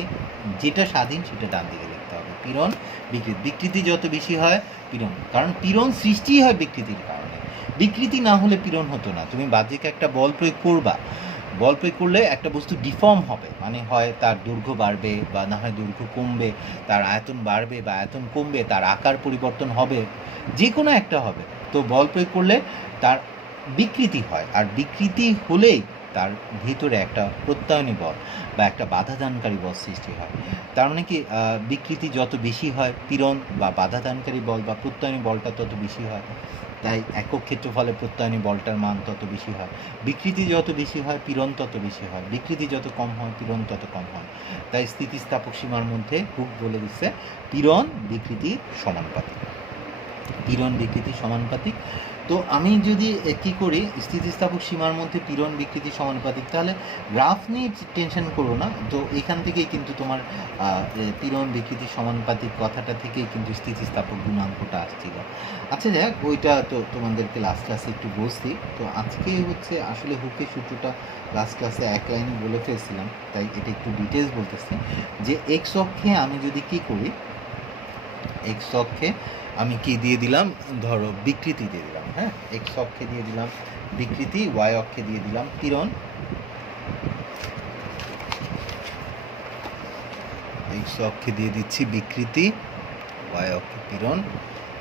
যেটা স্বাধীন সেটা ডান দিকে লিখতে হবে। পীড়ন বিকৃতি, বিকৃতি যত বেশি হয় পীড়ন, কারণ পীড়ন সৃষ্টি হয় বিকৃতির কারণে, বিকৃতি না হলে পীড়ন হতো না। তুমি বাহ্যিক একটা বল প্রয়োগ করবা, বল প্রয়োগ করলে একটা বস্তু ডিফর্ম হবে, মানে হয় তার দৈর্ঘ্য বাড়বে বা না হয় দৈর্ঘ্য কমবে, তার আয়তন বাড়বে বা আয়তন কমবে, তার আকার পরিবর্তন হবে, যে কোনো একটা হবে। তো বল প্রয়োগ করলে তার বিকৃতি হয়, আর বিকৃতি হলেই তার ভিতরে একটা প্রত্যয়নী বল বা একটা বাধাদানকারী বল সৃষ্টি হয়। তার মানে কি, বিকৃতি যত বেশি হয় পীড়ন বা বাধাদানকারী বল বা প্রত্যয়নী বলটা তত বেশি হয়, তাই একক ক্ষেত্রফলে প্রত্যয়নী বলটার মান তত বেশি হয়। বিকৃতি যত বেশি হয় পীড়ন তত বেশি হয়, বিকৃতি যত কম হয় পীড়ন তত কম হয়। তাই স্থিতিস্থাপক সীমার মধ্যে হুক বলে দিচ্ছে পীড়ন বিকৃতি সমানুপাতিক, পীড়ন বিকৃতি সমানুপাতিক। তো আমি যদি কী করি, স্থিতিস্থাপক সীমার মধ্যে পীড়ন বিকৃতি সমানুপাতিক, তাহলে গ্রাফ নিয়ে টেনশন করো না। তো এখান থেকেই কিন্তু তোমার পীড়ন বিকৃতি সমানুপাতিক কথাটা থেকেই কিন্তু স্থিতিস্থাপক গুণাঙ্কটা আসছিল। আচ্ছা যাক, ওইটা তো তোমাদেরকে লাস্ট ক্লাসে একটু বলছি। তো আজকে হচ্ছে আসলে হুকের সূত্রটা লাস্ট ক্লাসে এক লাইনে বলে ফেলছিলাম, তাই এটা একটু ডিটেলস বলতেছি। যে এক্স অক্ষে আমি যদি কী করি, এক্স অক্ষে আমি কি দিয়ে দিলাম, ধরো বিকৃতি দিয়ে দিলাম। হ্যাঁ, এক্স অক্ষে দিয়ে দিলাম বিকৃতি, ওয়াই অক্ষে দিয়ে দিলাম পীড়ন। এক্স অক্ষে দিয়ে দিচ্ছি বিকৃতি, ওয়াই অক্ষে পীড়ন,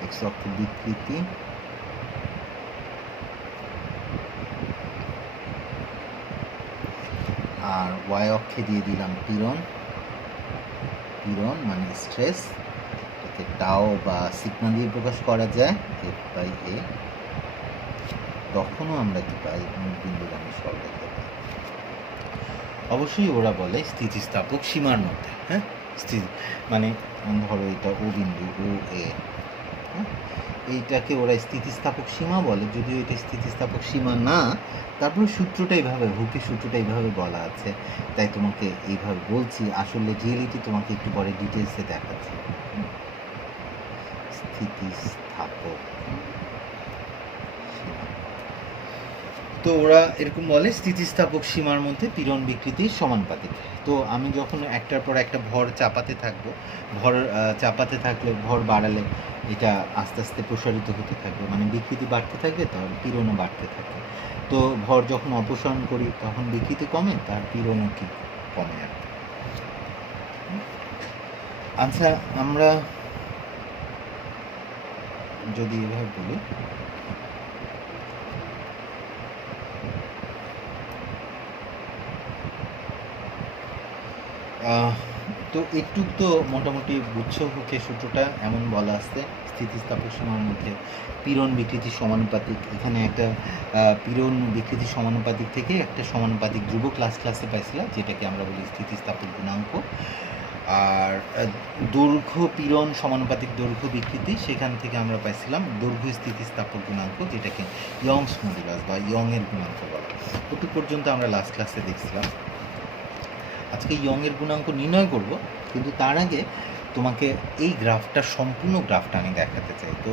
এক্স অক্ষে বিকৃতি, আর ওয়াই অক্ষে দিয়ে দিলাম পীড়ন, পীড়ন মানে স্ট্রেস, একে টাও বা সিগমা দিয়ে প্রকাশ করা যায়, এফ বাই এ। তখনও আমরা কি পাই, বিন্দুগামী সরলরেখা পাই। অবশ্যই ওরা বলে স্থিতিস্থাপক সীমার মধ্যে। হ্যাঁ, মানে ধরো এটা ও বিন্দু, ও এ, হ্যাঁ, এইটাকে ওরা স্থিতিস্থাপক সীমা বলে, যদিও এটা স্থিতিস্থাপক সীমা না। তারপরে সূত্রটা এইভাবে, হুকের সূত্রটা এইভাবে বলা আছে, তাই তোমাকে এইভাবে বলছি। আসলে রিয়েলিটি তোমাকে একটু পরে ডিটেলসে দেখাচ্ছি। স্থিতিস্থাপক, তো ওরা এরকম বলে স্থিতিস্থাপক সীমার মধ্যে পীড়ন বিকৃতির সমানুপাতিক। তো আমি যখন একটার পর একটা ভর চাপাতে থাকবো, ভর চাপাতে থাকলে, ভর বাড়ালে এটা আস্তে আস্তে প্রসারিত হতে থাকবে, মানে বিকৃতি বাড়তে থাকবে, তাহলে পীড়নও বাড়তে থাকবে। তো ভর যখন অপসারণ করি তখন বিকৃতি কমে, তার পীড়নও কি কমে আর। আচ্ছা, আমরা যদি এভাবে বলি, তো একটু তো মোটামুটি বুঝছো হুকের সূত্রটা এমন বলা আসছে, স্থিতিস্থাপক সীমার মধ্যে পীড়ন বিকৃতি সমানুপাতিক। এখানে একটা পীড়ন বিকৃতি সমানুপাতিক থেকে একটা সমানুপাতিক ধ্রুবক ক্লাসে পাইছিলাম, যেটাকে আমরা বলি স্থিতিস্থাপক গুণাঙ্ক। আর দৈর্ঘ্য পীড়ন সমানুপাতিক দৈর্ঘ্য বিকৃতি, সেখান থেকে আমরা পাইছিলাম দৈর্ঘ্য স্থিতিস্থাপক গুণাঙ্ক, যেটাকে ইয়ংস মডুলাস বা ইয়ংয়ের গুণাঙ্ক বলা। ওটুকু পর্যন্ত আমরা লাস্ট ক্লাসে দেখছিলাম। আজকে ইয়ংয়ের গুণাঙ্ক নির্ণয় করব, কিন্তু তার আগে তোমাকে এই গ্রাফটা, সম্পূর্ণ গ্রাফটা আমি দেখাতে চাই। তো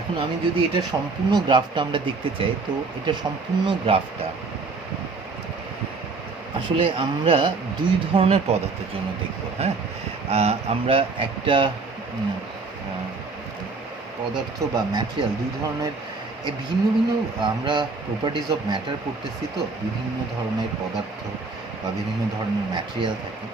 এখন আমি যদি এটা সম্পূর্ণ গ্রাফটা আমরা দেখতে চাই, তো এটা সম্পূর্ণ গ্রাফটা আসলে আমরা দুই ধরনের পদার্থের জন্য দেখব। হ্যাঁ, আমরা একটা পদার্থ বা ম্যাটেরিয়াল, দুই ধরনের এই ভিন্ন ভিন্ন আমরা প্রপার্টিজ অফ ম্যাটার পড়তেছি, তো বিভিন্ন ধরনের পদার্থ বা বিভিন্ন ধরনের ম্যাটেরিয়াল থাকে।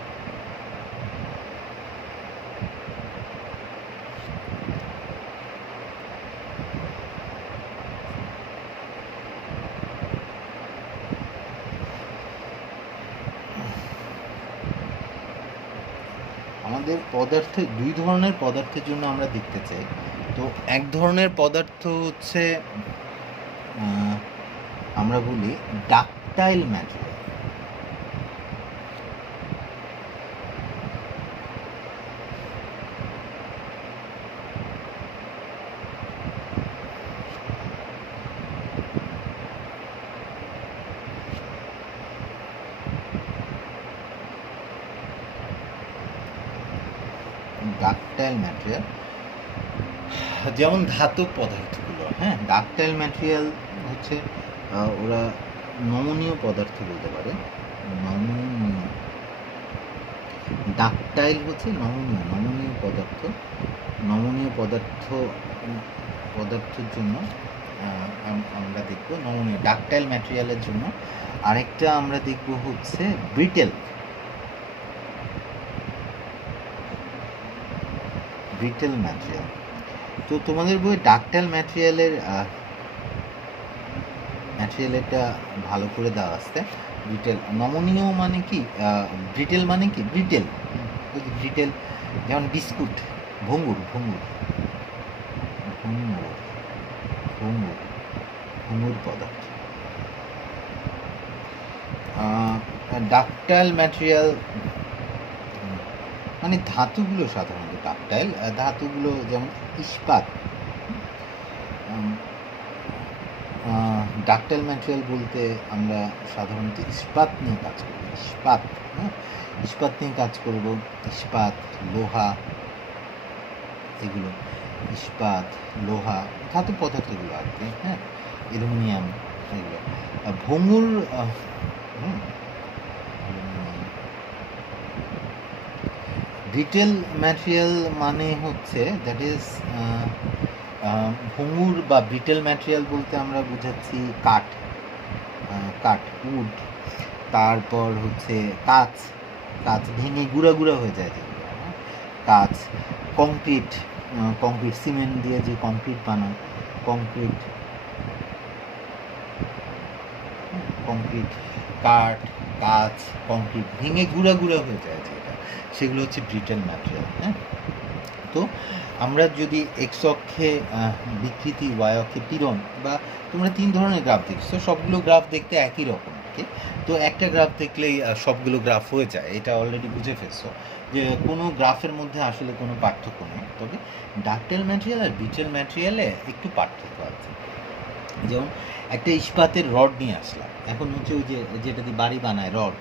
আমাদের পদার্থে দুই ধরনের পদার্থের জন্য আমরা দেখতে চাই। তো এক ধরনের পদার্থ হচ্ছে আমরা বলি ডাকটাইল ম্যাটেরিয়াল। ডাকটাইল ম্যাটেরিয়াল যেমন ধাতব পদার্থগুলো, হ্যাঁ, ডাকটাইল ম্যাটেরিয়াল হচ্ছে ওরা নমনীয় পদার্থ বলতে পারে। নমনীয়, ডাকটাইল হচ্ছে নমনীয় পদার্থ। নমনীয় পদার্থের জন্য আমরা দেখব নমনীয় ডাকটাইল ম্যাটেরিয়ালের জন্য। আরেকটা আমরা দেখব হচ্ছে ব্রিটেল ম্যাটেরিয়াল। তো তোমাদের বই ডাকটাইল ম্যাটেরিয়ালটা ভালো করে দেওয়া আসতে। ব্রিটেল, নমনীয় মানে কি, ব্রিটেল মানে কি, ব্রিটেল যেমন বিস্কুট, ভঙ্গুর পদার্থ। ডাকটাইল ম্যাটেরিয়াল মানে ধাতুগুলো, সাধারণত ডাকটাইল ধাতুগুলো যেমন ইস্পাত। ডাকটাইল ম্যাটেরিয়াল বলতে আমরা সাধারণত ইস্পাত নিয়ে কাজ করব। ইস্পাত নিয়ে কাজ করব। ইস্পাত, লোহা, এগুলো ইস্পাত, লোহা, ধাতু পদার্থগুলো আর কি, হ্যাঁ, অ্যালুমিনিয়াম, এগুলো। ভঙ্গুর ব্রিটেল ম্যাটেরিয়াল মানে হচ্ছে দ্যাট ইজ ভঙ্গুর বা ব্রিটেল ম্যাটেরিয়াল বলতে আমরা বুঝাচ্ছি কাঠ, উড, তারপর হচ্ছে কাঁচ ভেঙে গুঁড়া হয়ে যায় যেগুলো, কাঁচ, কংক্রিট, সিমেন্ট দিয়ে যে কংক্রিট বানায়, কংক্রিট, কাঠ, কাঁচ, কংক্রিট ভেঙে গুঁড়া হয়ে যায় যেটা, সেগুলো হচ্ছে ব্রিটেল ম্যাটেরিয়াল। হ্যাঁ, তো আমরা যদি এক্স অক্ষে বিকৃতি, ওয়াই অক্ষে পীড়ন, বা তোমরা 3 ধরনের গ্রাফ দেখছো, সবগুলো গ্রাফ দেখতে একই রকম, তো একটা গ্রাফ দেখলেই সবগুলো গ্রাফ হয়ে যায়, এটা অলরেডি বুঝে ফেলছো যে কোনো গ্রাফের মধ্যে আসলে কোনো পার্থক্য নেই। তবে ডাকটাইল ম্যাটেরিয়াল আর ব্রিটেল ম্যাটেরিয়ালে একটু পার্থক্য আছে। যেমন একটা ইস্পাতের রড নিয়ে আসলাম, এখন হচ্ছে ওই যেটা দিয়ে বাড়ি বানায় রড,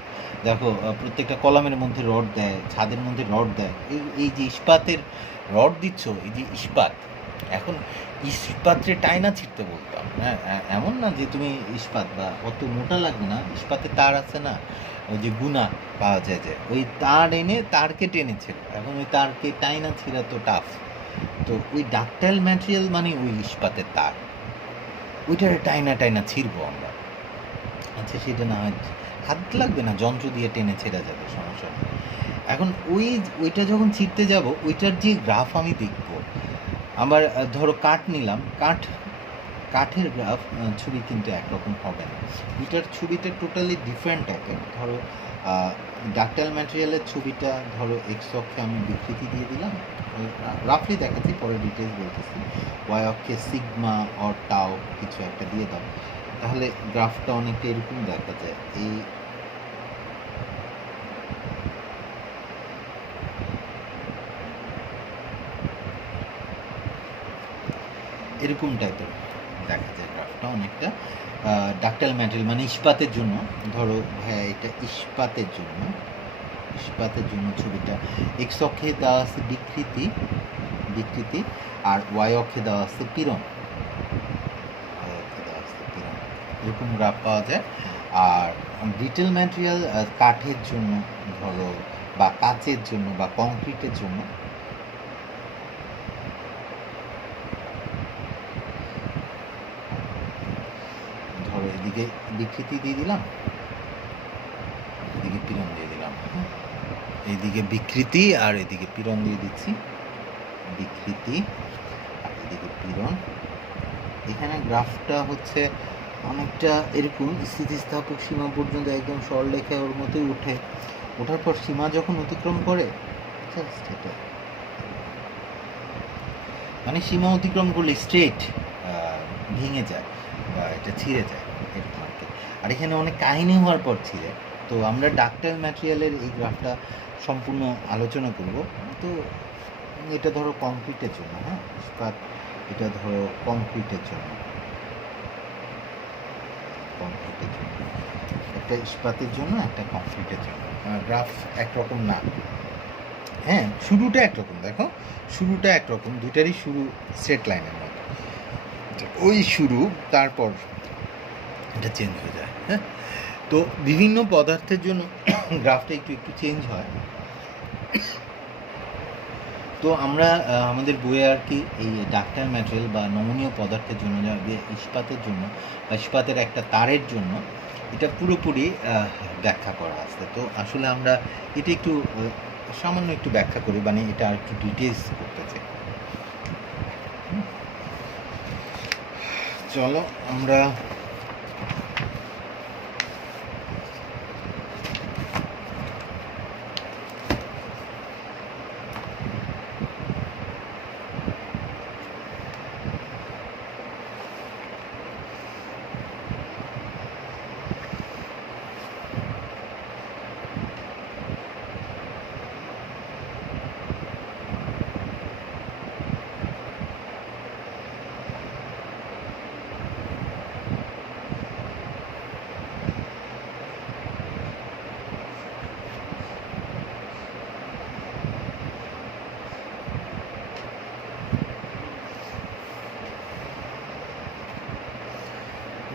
দেখো প্রত্যেকটা কলামের মধ্যে রড দেয়, ছাদের মধ্যে রড দেয়। এই যে ইস্পাতের রড দিচ্ছ, এই যে ইস্পাত, এখন ইস্পাতের টাইনা ছিঁড়তে বলতাম, হ্যাঁ, এমন না যে তুমি ইস্পাত বা অত মোটা লাগবে না, ইস্পাতের তার আছে না, ওই যে গুনা পাওয়া যায়, যে ওই তার এনে তারকে টেনে ছিল, এখন ওই তারকে টাইনা ছিঁড়া তো টাফ। তো ওই ডাকটাইল ম্যাটেরিয়াল মানে ওই ইস্পাতের তার, ওইটার টাইনা ছিঁড়বো আমরা। আচ্ছা, সেটা না হয় হাত লাগবে না, যন্ত্র দিয়ে টেনে ছেড়া যাবে, সমস্যা নেই। এখন ওইটা যখন ছিঁড়তে যাব, ওইটার যে গ্রাফ আমি দেখব, আবার ধরো কাঠ নিলাম, কাঠের গ্রাফ ছবি কিন্তু একরকম হবে না, ওইটার ছবিটা টোটালি ডিফারেন্ট টাইপের। ধরো ডাকটাইল ম্যাটেরিয়ালের ছবিটা ধরো এক্স অক্ষে আমি বিকৃতি দিয়ে দিলাম, রাফলি দেখাচ্ছি, পরে ডিটেলস বলতেছি। ওয়াই অক্ষে সিগমা অর টাও কিছু একটা দিয়ে দাও, তাহলে গ্রাফটা অনেকটা এরকম দেখা যায়, এরকম টাইপের দেখা যায় গ্রাফটা অনেকটা। ডাকটাইল ম্যাটেরিয়াল মানে ইস্পাতের জন্য, ধরো হ্যাঁ, এটা ইস্পাতের জন্য ছবিটা এক্স অক্ষে দেওয়া আছে বিকৃতি, আর ওয়াই অক্ষে দেওয়া আছে পীড়ন, এরকম গ্রাফ পাওয়া যায়। আর ব্রিটেল ম্যাটেরিয়াল কাঠের জন্য ধরো, বা কাচের জন্য, বা কংক্রিটের জন্য এদিকে বিকৃতি দিয়ে দিলাম, এদিকে পীড়ন দিয়ে দিলাম। এইদিকে বিকৃতি আর এদিকে পীড়ন দিয়ে দিচ্ছি, বিকৃতি আর এদিকে পীড়ন। এখানে গ্রাফটা হচ্ছে অনেকটা এরকম স্থিতিস্থাপক সীমা পর্যন্ত একদম সরলরেখা ওর মতোই ওঠার পর সীমা যখন অতিক্রম করে জাস্ট এটা, মানে সীমা অতিক্রম করলে স্ট্রেট ভেঙে যায় বা এটা ছিঁড়ে যায় এরকম আর কি। আর এখানে অনেক কাহিনী হওয়ার পর ছিঁড়ে। তো আমরা ডাক্টাইল ম্যাটেরিয়ালের এই গ্রাফটা সম্পূর্ণ আলোচনা করব। তো এটা ধরো কংক্রিটের জন্য, হ্যাঁ ইস্পাত, এটা ধরো কংক্রিটের জন্য, একটা ইস্পাতের জন্য একটা কংক্রিটের জন্য গ্রাফ একরকম না। হ্যাঁ শুরুটা একরকম, দেখো শুরুটা একরকম, দুইটারই শুরু স্ট্রেট লাইনের মতো, ওই শুরু, তারপর এটা চেঞ্জ হয়ে যায়। হ্যাঁ তো বিভিন্ন পদার্থের জন্য গ্রাফটা একটু একটু চেঞ্জ হয়। তো আমরা আমাদের বইয়ে আর কি এই ডাক্টাইল ম্যাটেরিয়াল বা নমনীয় পদার্থের জন্য, ইস্পাতের জন্য বা ইস্পাতের একটা তারের জন্য এটা পুরোপুরি ব্যাখ্যা করা আছে। তো আসলে আমরা এটা একটু সামান্য একটু ব্যাখ্যা করি, মানে এটা আর একটু ডিটেলস করতে চাই। চলো আমরা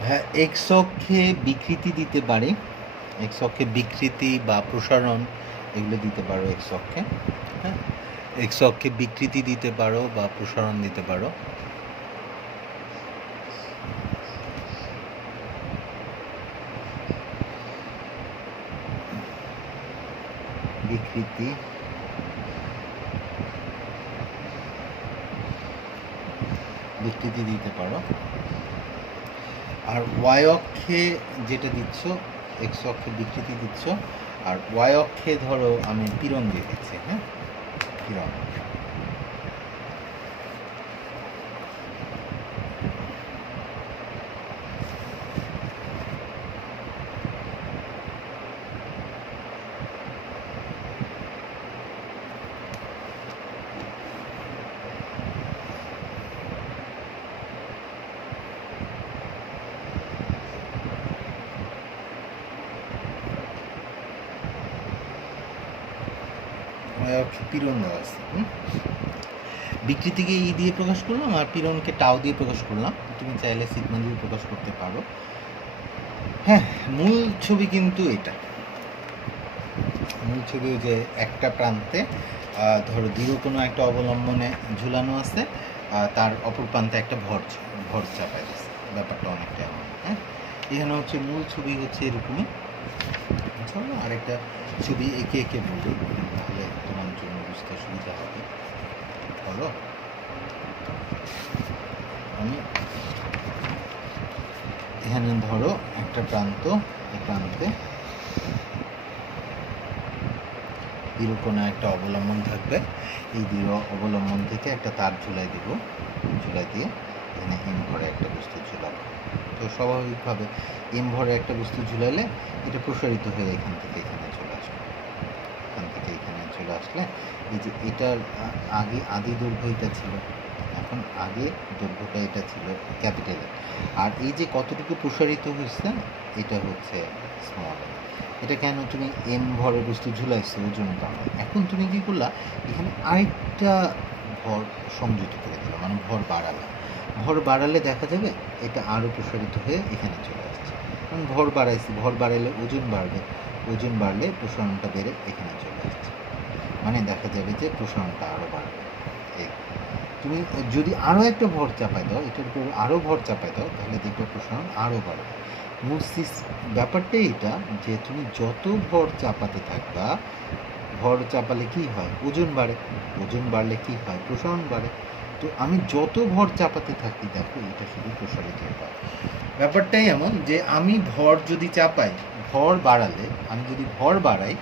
হ্যাঁ এক্স অক্ষে বিকৃতি দিতে পারে, এক্স অক্ষে বিকৃতি বা প্রসারণ এগুলো দিতে পারো এক্স অক্ষে। হ্যাঁ এক্স অক্ষে বিকৃতি দিতে পারো বা প্রসারণ দিতে পারো। বিকৃতি বিকৃতি দিতে পারো। আর ওয়াই অক্ষে যেটা দিচ্ছ, এক্স অক্ষে বিকৃতি দিচ্ছ, আর ওয়াই অক্ষে ধরো আমি পীড়ন দিয়ে দিচ্ছি। হ্যাঁ পীড়ন, পীড়ন দেওয়া আছে। বিকৃতিকে ই দিয়ে প্রকাশ করলাম আর পীড়নকে টাও দিয়ে প্রকাশ করলাম। তুমি চাইলে সিগমা দিয়ে প্রকাশ করতে পারো। হ্যাঁ মূল ছবি কিন্তু এটা, মূল ছবি যে একটা প্রান্তে ধরো দৃঢ় কোনো একটা অবলম্বনে ঝুলানো আছে, তার অপর প্রান্তে একটা ভর চাপায় দিচ্ছে, ব্যাপারটা অনেকটা এমন। হ্যাঁ এখানে হচ্ছে মূল ছবি হচ্ছে এরকমই। চলো আরেকটা ছবি এঁকে এঁকে বলবো, তাহলে তোমার জন্য বুঝতে সুবিধা হবে। বলো আমি এখানে ধরো একটা প্রান্ত, এই প্রান্তে দৃঢ় কোনো একটা অবলম্বন থাকবে, এই দৃঢ় অবলম্বন থেকে একটা তার ঝুলাই দেব, ঝুলাই দিয়ে এখানে এম ভরে একটা বস্তু ঝুলাবো। তো স্বাভাবিকভাবে এম ভরে একটা বস্তু ঝুলাইলে এটা প্রসারিত হয়ে এখান থেকে এখানে চলে আসবে, এখান থেকে এখানে চলে আসলে এই যে এটার আগে আদি দৈর্ঘ্য এটা ছিল, এখন আগে দৈর্ঘ্যটা এটা ছিল ক্যাপিটালে, আর এই যে কতটুকু প্রসারিত হয়েছে এটা হচ্ছে স্মল। এটা কেন, তুমি এম ভরের বস্তু ঝুলাইছো ওজন কমে। এখন তুমি কী করলা, এখানে আরেকটা ভর সংযুক্ত করে দিল, মানে ভর বাড়ালে, ভর বাড়ালে দেখা যাবে এটা আরও প্রসারিত হয়ে এখানে চলে আসছে। কারণ ভর বাড়াইছি, ভর বাড়াইলে ওজন বাড়বে, ওজন বাড়লে প্রসারণটা বেড়ে এখানে চলে আসছে, মানে দেখা যাবে যে প্রসারণটা আরও বাড়বে। এই তুমি যদি আরও একটা ভর চাপায় দাও, এটার উপর আরও ভর চাপায় দাও, তাহলে দেখবে প্রসারণ আরও বাড়বে। ব্যাপারটাই এটা যে তুমি যত ভর চাপাতে থাকবা, ভর চাপালে কি হয়? ওজন বাড়ে। ওজন বাড়লে কি হয়? প্রসারণ বাড়ে। তো আমি যত ভর চাপাতে থাকি, দেখো এটা শুধু প্রসারিত হয়। ব্যাপারটাই এমন যে আমি ভর যদি চাপাই, ভর বাড়ালে, আমি যদি ভর বাড়াই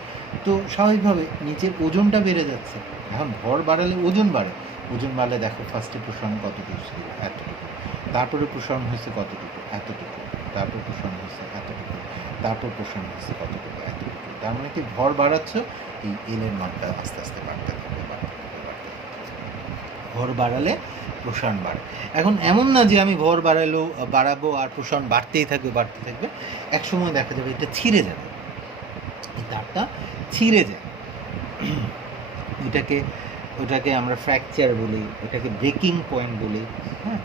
তো স্বাভাবিকভাবে নিচের ওজনটা বেড়ে যাচ্ছে। এখন ভর বাড়ালে ওজন বাড়ে। ওজন বাড়লে দেখো ফার্স্টে প্রসারণ কতটুকু ছিল? এতটুকু। তারপরে প্রসারণ হয়েছে কতটুকু? এতটুকু। তারপর প্রসারণ হয়েছে এতটুকু। তারপর প্রসারণ হয়েছে কতটুকু? এতটুকু। তার মানে কি ভর বাড়াচ্ছ, এই এলের মানটা আস্তে আস্তে বাড়তে থাকবে, বাড়তে থাকবে, বাড়তে থাকবে। ভর বাড়ালে প্রসারণ বাড়ে। এখন এমন না যে আমি ভর বাড়াবো আর প্রসারণ বাড়তেই থাকবে, বাড়তে থাকবে। একসময় দেখা যাবে এটা ছিঁড়ে যাবে, এই তারটা ছিঁড়ে যায়। ওটাকে আমরা ফ্র্যাকচার বলি, ওটাকে ব্রেকিং পয়েন্ট বলি, হ্যাঁ,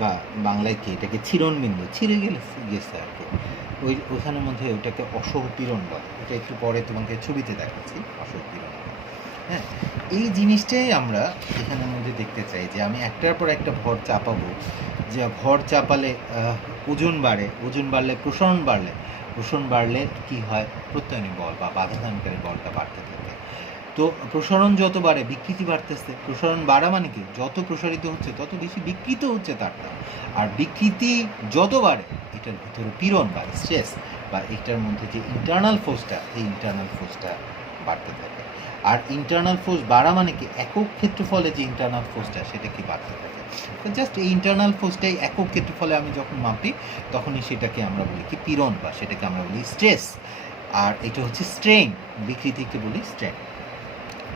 বা বাংলায় কি এটাকে ছিঁড়নবিন্দু, ছিঁড়ে গেছে আর কি। ওইখানের মধ্যে ওটাকে অসহপীড়ন বলে। এটা একটু পরে তোমাকে ছবিতে দেখাচ্ছি, অসহপীড়ন। হ্যাঁ, এই জিনিসটাই আমরা এখানের মধ্যে দেখতে চাই যে আমি একটার পর একটা ভর চাপাবো, যে ভর চাপালে ওজন বাড়ে, ওজন বাড়লে প্রসারণ বাড়লে কি হয়? প্রত্যয়নী বল বা বাধাদানকারী বলটা বাড়তে থাকে। তো প্রসারণ যত বাড়ে বিকৃতি বাড়তেছে। প্রসারণ বাড়া মানে কি? যত প্রসারিত হচ্ছে তত বেশি বিকৃত হচ্ছে তারটা। আর বিকৃতি যত বাড়ে এটার ভিতরে পীড়ন বা স্ট্রেস বা এটার মধ্যে যে ইন্টারনাল ফোর্সটা, এই ইন্টারনাল ফোর্সটা বাড়তে থাকে। আর ইন্টারনাল ফোর্স বাড়া মানে কি? একক ক্ষেত্রফলে যে ইন্টারনাল ফোর্সটা সেটা কি বাড়তে থাকে। তো জাস্ট এই ইন্টারনাল ফোর্সটাই একক ক্ষেত্রফলে আমি যখন মাপি তখনই সেটাকে আমরা বলি কি? পীড়ন, বা সেটাকে আমরা বলি স্ট্রেস। আর এটা হচ্ছে স্ট্রেন, বিকৃতিকে বলি স্ট্রেন।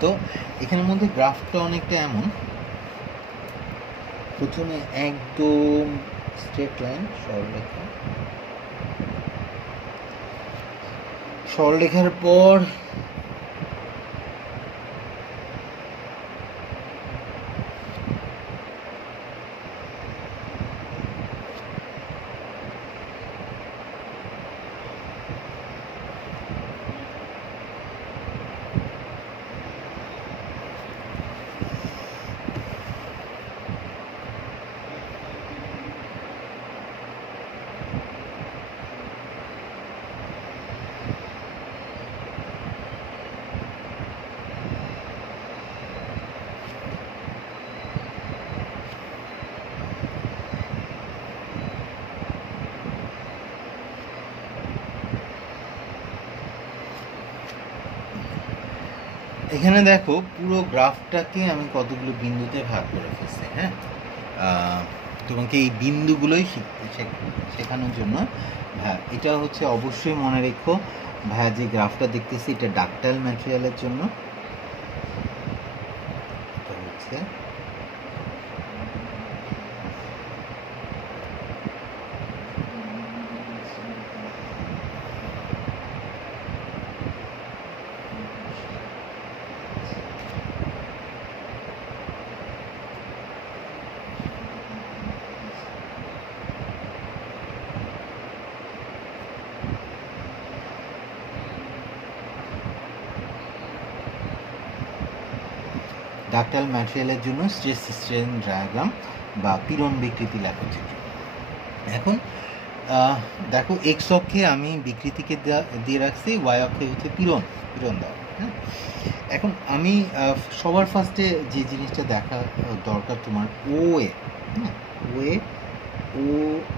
তো এখানের মধ্যে গ্রাফটা অনেকটা এমন, প্রথমে একদম স্ট্রেট লাইন, সরলরেখার পর এখানে দেখো পুরো গ্রাফটাকে আমি কতগুলো বিন্দুতে ভাগ করে ফেলছি। হ্যাঁ, তোমাকে এই বিন্দুগুলোই শেখানোর জন্য। হ্যাঁ, এটা হচ্ছে অবশ্যই মনে রেখো, ভাইয়া যে গ্রাফটা দেখতেছি এটা ডাকটাইল ম্যাটেরিয়ালের জন্য। এটা হচ্ছে ডাকটাইল ম্যাটেরিয়ালের জন্য স্ট্রেস স্ট্রেন ডায়াগ্রাম বা পীড়ন বিকৃতি লেখচিত্র। এখন দেখো এক্স অক্ষে আমি বিকৃতিকে দিয়ে রাখছি, ওয়াই অক্ষে হচ্ছে পীড়ন দেওয়া। হ্যাঁ, এখন আমি সবার ফার্স্টে যে জিনিসটা দেখা দরকার তোমার, ও এ, হ্যাঁ, ও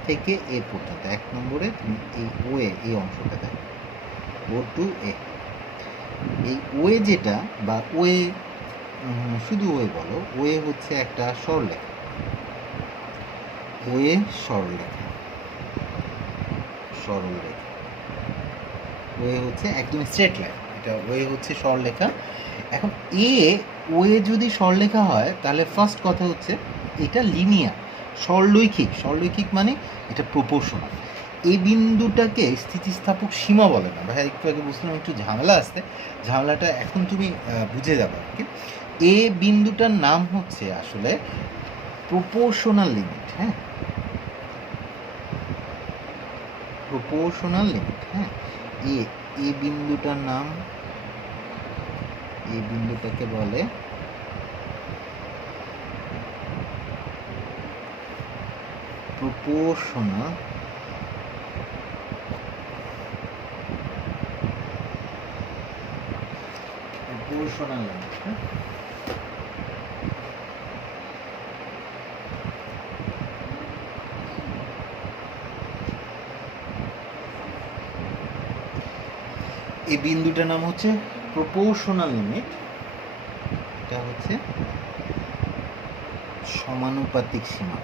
থেকে এ পর্যন্ত 1 নম্বরে তুমি এই ও এ, এই অংশটা দেখো, ও টু এ। এই ও এ যেটা, বা ও এ, শুধু ও এ বলো, ও এ হচ্ছে একটা সরলরেখা। ও এ সরলরেখা, ও এ হচ্ছে একদম স্ট্রেট লাইন, এটা ও এ হচ্ছে সরলরেখা। এখন ও এ যদি সরলরেখা হয় তাহলে ফার্স্ট কথা হচ্ছে এটা লিনিয়ার, সরলরৈখিক মানে এটা প্রপোর্শনাল। এই বিন্দুটাকে স্থিতিস্থাপক সীমা বলে না। ভাই একটু আগে বুঝলাম একটু ঝামেলা আসতে, ঝামেলাটা এখন তুমি বুঝে যাবে আর কি। এ বিন্দুটার নাম হচ্ছে আসলে প্রপোর্শনাল লিমিট। হ্যাঁ, প্রপোর্শনাল লিমিট। হ্যাঁ, এ বিন্দুটার নাম, এই বিন্দুটাকে বলে প্রপোর্শনাল প্রপোর্শনাল লিমিট। এই বিন্দুটার নাম হচ্ছে প্রপোর্শনাল লিমিট, এটা হচ্ছে সমানুপাতিক সীমা।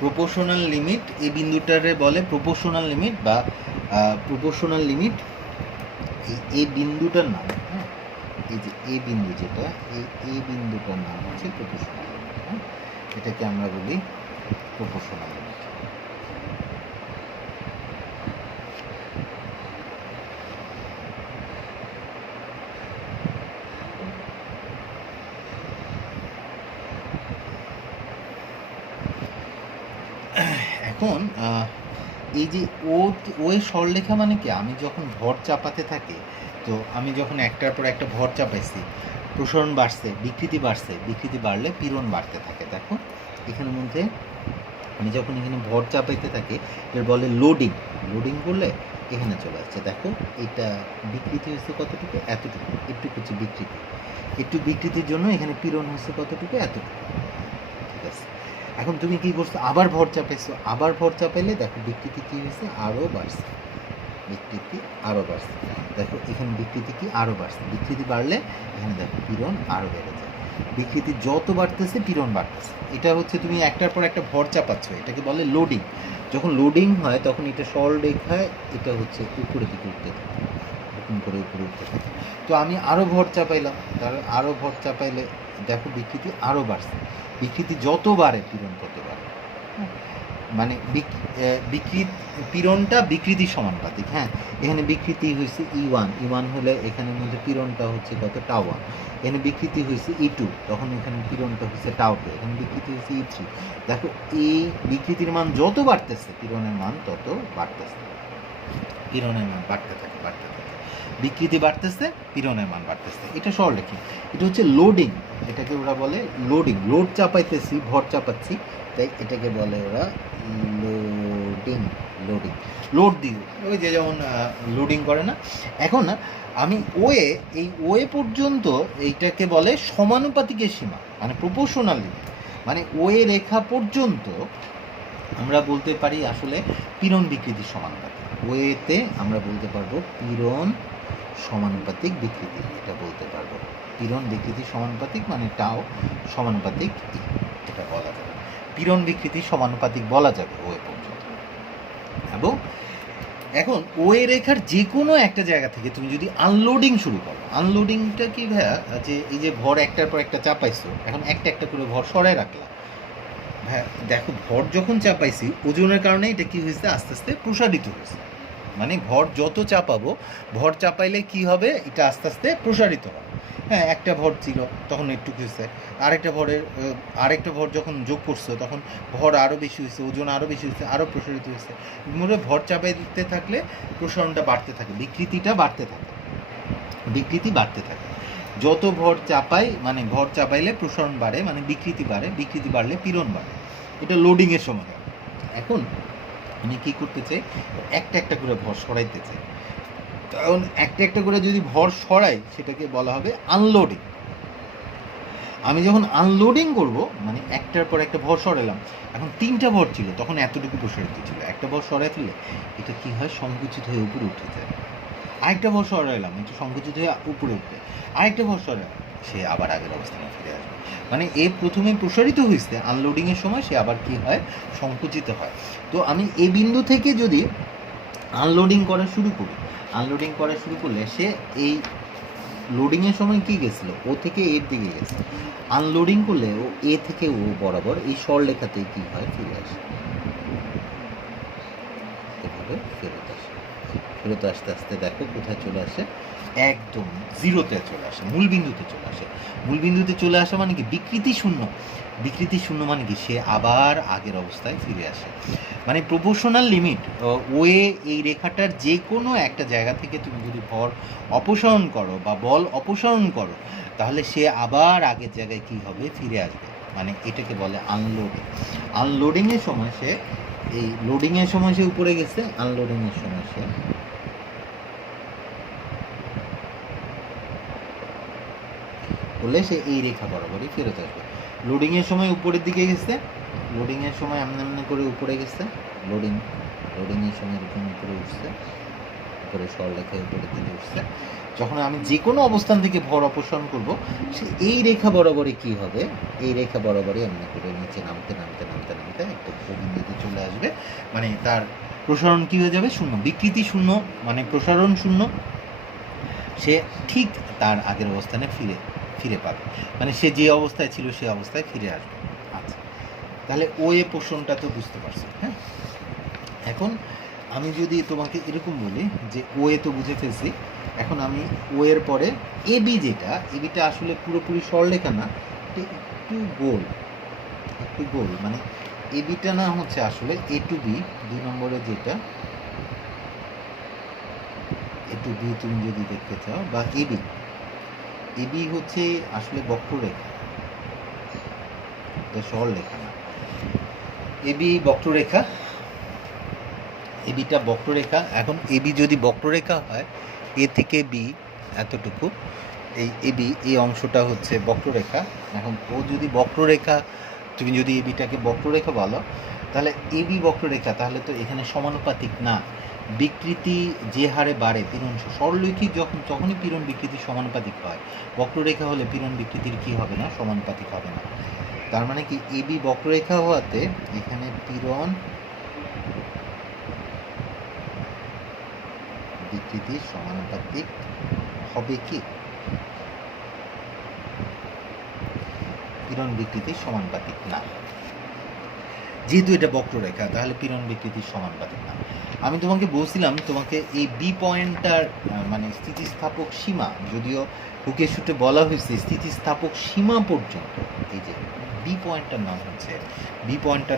প্রপোর্শনাল লিমিট এই বিন্দুটারে বলে প্রপোর্শনাল লিমিট বা প্রপোর্শনাল লিমিট। এই বিন্দুটার নাম, হ্যাঁ, এই যে এ বিন্দু যেটা, এই বিন্দুটার নাম হচ্ছে প্রপোর্শনাল লিমিট। হ্যাঁ, এটাকে আমরা বলি প্রপোর্শনাল লিমিট। এখন এই যে ও এর সরলরেখা মানে কি, আমি যখন ভর চাপাতে থাকি, তো আমি যখন একটার পর একটা ভর চাপাইছি, প্রসারণ বাড়ছে, বিকৃতি বাড়ছে, বিকৃতি বাড়লে পীড়ন বাড়তে থাকে। দেখো এখানের মধ্যে আমি যখন এখানে ভর চাপাইতে থাকি, এর বলে লোডিং। লোডিং করলে এখানে চলে আসছে। দেখো এটা বিকৃতি হচ্ছে কতটুকু, এতটুকু, একটু হচ্ছে বিকৃতি, একটু বিকৃতির জন্য এখানে পীড়ন হচ্ছে কতটুকু, এতটুকু। ঠিক আছে, এখন তুমি কি করছো, আবার ভর চাপাইছো, আবার ভর চাপাইলে দেখো বিকৃতি কি হয়েছে, আরও বাড়ছে, বিকৃতি আরও বাড়ছে। দেখো এখানে বিকৃতি কি আরও বাড়ছে, বিকৃতি বাড়লে এখানে দেখো পীড়ন আরও বেড়ে যায়। বিকৃতি যত বাড়তেছে পীড়ন বাড়তেছে। এটা হচ্ছে তুমি একটার পর একটা ভর চাপাচ্ছ, এটাকে বলে লোডিং। যখন লোডিং হয় তখন এটা সরলরেখায় এটা হচ্ছে উপরের দিকে উঠতে থাকে, এরকম করে উপরে উঠতে থাকে। তো আমি আরও ভর চাপাইলাম, তার আরও ভর চাপাইলে দেখো বিকৃতি আরও বাড়ছে। বিকৃতি যত বাড়ে পীড়ন তত বাড়ে। মানে পীড়নটা বিকৃতি সমানুপাতিক। হ্যাঁ, এখানে বিকৃতি হয়েছে E1, E1 হলে এখানের মধ্যে পীড়নটা হচ্ছে কত, τ1। এখানে বিকৃতি হয়েছে E2, তখন এখানে পীড়নটা হচ্ছে τ2। এখানে বিকৃতি হয়েছে E3। দেখো এই বিকৃতির মান যত বাড়তেছে পীড়নের মান তত বাড়তেছে, পীড়নের মান বাড়তে থাকে, বাড়তে থাকে। বিকৃতি বাড়তেছে, পীড়নের মান বাড়তেছে। এটা সরলরেখা, এটা হচ্ছে লোডিং। এটাকে ওরা বলে লোডিং। লোড চাপাইতেছি, ভর চাপাচ্ছি, তাই এটাকে বলে ওরা লোডিং। লোডিং, লোড দিয়ে ওই যে যেমন লোডিং করে না। এখন আমি এই ওয়ে পর্যন্ত এইটাকে বলে সমানুপাতিকের সীমা, মানে প্রপোর্শনাল লিমিট। মানে ওয়ে রেখা পর্যন্ত আমরা বলতে পারি আসলে পীড়ন বিকৃতির সমানুপাতিক। ওয়েতে আমরা বলতে পারবো পীড়ন সমানুপাতিক বিকৃতি, এটা বলতে পারবো পীড়ন বিকৃতি সমানুপাতিক, মানে টাও সমানুপাতিক, এটা বলা যাবে পীড়ন বিকৃতি সমানুপাতিক বলা যাবে ওয়ে পর্যন্ত। এবং এখন ওয়ে রেখার যে কোনো একটা জায়গা থেকে তুমি যদি আনলোডিং শুরু করো, আনলোডিংটা কি ভাইয়া, যে এই যে ভর একটার পর একটা চাপাইছো, এখন একটা একটা করে ভর সরাই রাখলাম। হ্যাঁ, দেখো ভর যখন চাপাইছি ওজনের কারণে এটা কি হয়েছে, আস্তে আস্তে প্রসারিত হয়েছে। মানে ভর যত চাপাবো, ভর চাপাইলে কি হবে, এটা আস্তে আস্তে প্রসারিত হবে। হ্যাঁ, একটা ভর ছিল তখন একটু হয়েছে, আরেকটা ভর যখন যোগ করছো তখন ভর আরও বেশি হয়েছে, ওজন আরও বেশি হয়েছে, আরও প্রসারিত হয়েছে। মোটে ভর চাপাই দিতে থাকলে প্রসারণটা বাড়তে থাকে, বিকৃতিটা বাড়তে থাকে, বিকৃতি বাড়তে থাকে। যত ভর চাপাই, মানে ভর চাপাইলে প্রসারণ বাড়ে, মানে বিকৃতি বাড়ে, বিকৃতি বাড়লে পীড়ন বাড়ে। এটা লোডিংয়ের সময়। এখন মানে কী করতে চাই, একটা একটা করে ভর সরাইতে চাই। কারণ একটা একটা করে যদি ভর সরাই সেটাকে বলা হবে আনলোডিং। আমি যখন আনলোডিং করব, মানে একটার পর একটা ভর সরালাম, এখন তিনটা ভর ছিল তখন এতটুকু প্রসারিত ছিল, একটা ভর সরাই ফেললে এটা কী হয়, সংকুচিত হয়ে উপরে উঠে যায়। আরেকটা ভর সরাইলাম, এটা সংকুচিত হয়ে উপরে উঠবে, আরেকটা ভর সরাই, সে আবার আগের অবস্থানে ফিরে আসবে। মানে এ প্রথমে প্রসারিত হয়েছে, আনলোডিংয়ের সময় সে আবার কি হয়, সংকুচিত হয়। তো আমি এই বিন্দু থেকে যদি আনলোডিং করা শুরু করি, আনলোডিং করা শুরু করলে সে এই লোডিংয়ের সময় কি গেছিলো, ও থেকে এর দিকে গেছে। আনলোডিং করলে ও এ থেকে ও বরাবর এই সরলরেখাতেই কি হয়, ফিরে আসে, এভাবে ফেরত আসে। ফেরত আস্তে আস্তে দেখো কোথায় চলে আসে, একদম জিরোতে চলে আসে, মূল বিন্দুতে চলে আসে। মূল বিন্দুতে চলে আসা মানে কি বিকৃতি শূন্য। বিকৃতি শূন্য মানে কি সে আবার আগের অবস্থায় ফিরে আসে। মানে প্রপোর্শনাল লিমিট ওয়ে এই রেখাটার যে কোনো একটা জায়গা থেকে তুমি যদি ভর অপসারণ করো বা বল অপসারণ করো, তাহলে সে আবার আগের জায়গায় কি হবে, ফিরে আসবে। মানে এটাকে বলে আনলোডিং। আনলোডিংয়ের সময় সে, এই লোডিংয়ের সময় সে উপরে গেছে, আনলোডিংয়ের সময় সে করলে সে এই রেখা বরাবরই ফেরত আসবে। লোডিংয়ের সময় উপরের দিকে গেছে, লোডিংয়ের সময় এমনি এমনি করে উপরে গেছে, লোডিংয়ের সময় এরকম উপরে উঠছে, উপরে সরলরেখায় উপরের দিকে উঠছে। যখন আমি যে কোনো অবস্থান থেকে ভর অপসারণ করব, সে এই রেখা বরাবরই কি হবে, এই রেখা বরাবরই এমনি করে নিচে নামতে নামতে নামতে নামতে একটা বিন্দুতে চলে আসবে। মানে তার প্রসারণ কি হয়ে যাবে, শূন্য, বিকৃতি শূন্য, মানে প্রসারণ শূন্য। সে ঠিক তার আগের অবস্থানে ফিরে পাবে, মানে সে যে অবস্থায় ছিল সে অবস্থায় ফিরে আসবে। আচ্ছা, তাহলে ও এ পোর্শনটা তো বুঝতে পারছো। হ্যাঁ, এখন আমি যদি তোমাকে এরকম বলি যে ও এ তো বুঝে ফেলছি, এখন আমি ও এর পরে এবি, যেটা এবিটা আসলে পুরোপুরি সরলরেখা না, একটু গোল, একটু গোল। মানে এবিটা না হচ্ছে আসলে এ টু বি, 2 নম্বরে যেটা এ টু বি তুমি যদি দেখতে চাও, বা এবি, এবি হচ্ছে আসলে বক্ররেখা, এটা সরলরেখা না। এবি বক্ররেখা, এবিটা বক্ররেখা। এখন এবি যদি বক্ররেখা হয়, এ থেকে বি এতটুকু, এই এবি এই অংশটা হচ্ছে বক্ররেখা। এখন ও যদি বক্ররেখা, তুমি যদি এবিটাকে বক্ররেখা বলো, তাহলে এবি বক্ররেখা, তাহলে তো এখানে সমানুপাতিক না। বিকৃতি যে হারে বাড়ে, পীড়ন সরলরৈখিক যখনই পীড়ন বিকৃতি সমানুপাতিক হয়, বক্ররেখা হলে পীড়ন বিকৃতির কি হবে না, সমানুপাতিক হবে না। তার মানে কি এবি বক্ররেখা হওয়াতে এখানে পীড়ন বিকৃতির সমানুপাতিক হবে কি, পীড়ন বিকৃতির সমানুপাতিক না। যেহেতু এটা বক্ররেখা, তাহলে পীড়ন বিকৃতির সমানুপাতিক না। আমি তোমাকে বলছিলাম, তোমাকে এই বি পয়েন্টটার মানে স্থিতিস্থাপক সীমা, যদিও হুকের সূত্রে বলা হয়েছে স্থিতিস্থাপক সীমা পর্যন্ত, এই যে বি পয়েন্টটার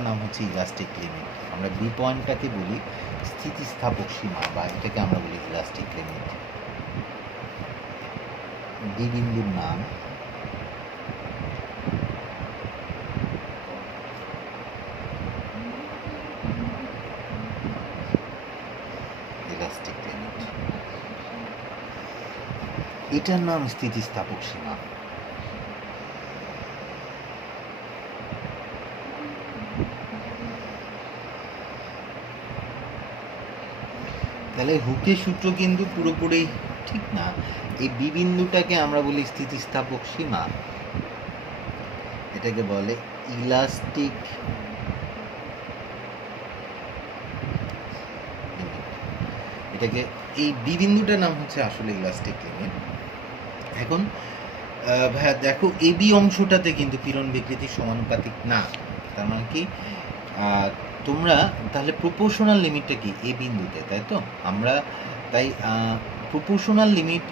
নাম হচ্ছে ইলাস্টিক লিমিট। আমরা বি পয়েন্টটাকে বলি স্থিতিস্থাপক সীমা, বা এটাকে আমরা বলি ইলাস্টিক লিমিট। বি বিন্দুর নাম ইলাস্টিক লিমিট, এটার নাম স্থিতিস্থাপক সীমা। তাহলে হুকের সূত্র কিন্তু পুরোপুরি ঠিক না। এই বি বিন্দুটাকে আমরা বলি স্থিতিস্থাপক সীমা, এটাকে বলে ইলাস্টিক লিমিট। এটাকে, এই বি বিন্দুটার নাম হচ্ছে আসলে ইলাস্টিক লিমিট। এখন ভাইয়া দেখো, এ বি অংশটাতে কিন্তু পীড়ন বিকৃতি সমানুপাতিক না। তার মানে কি, তোমরা তাহলে প্রপোর্শনাল লিমিটটা কি এ বিন্দুতে, তাই তো? আমরা তাই প্রপোর্শনাল লিমিট,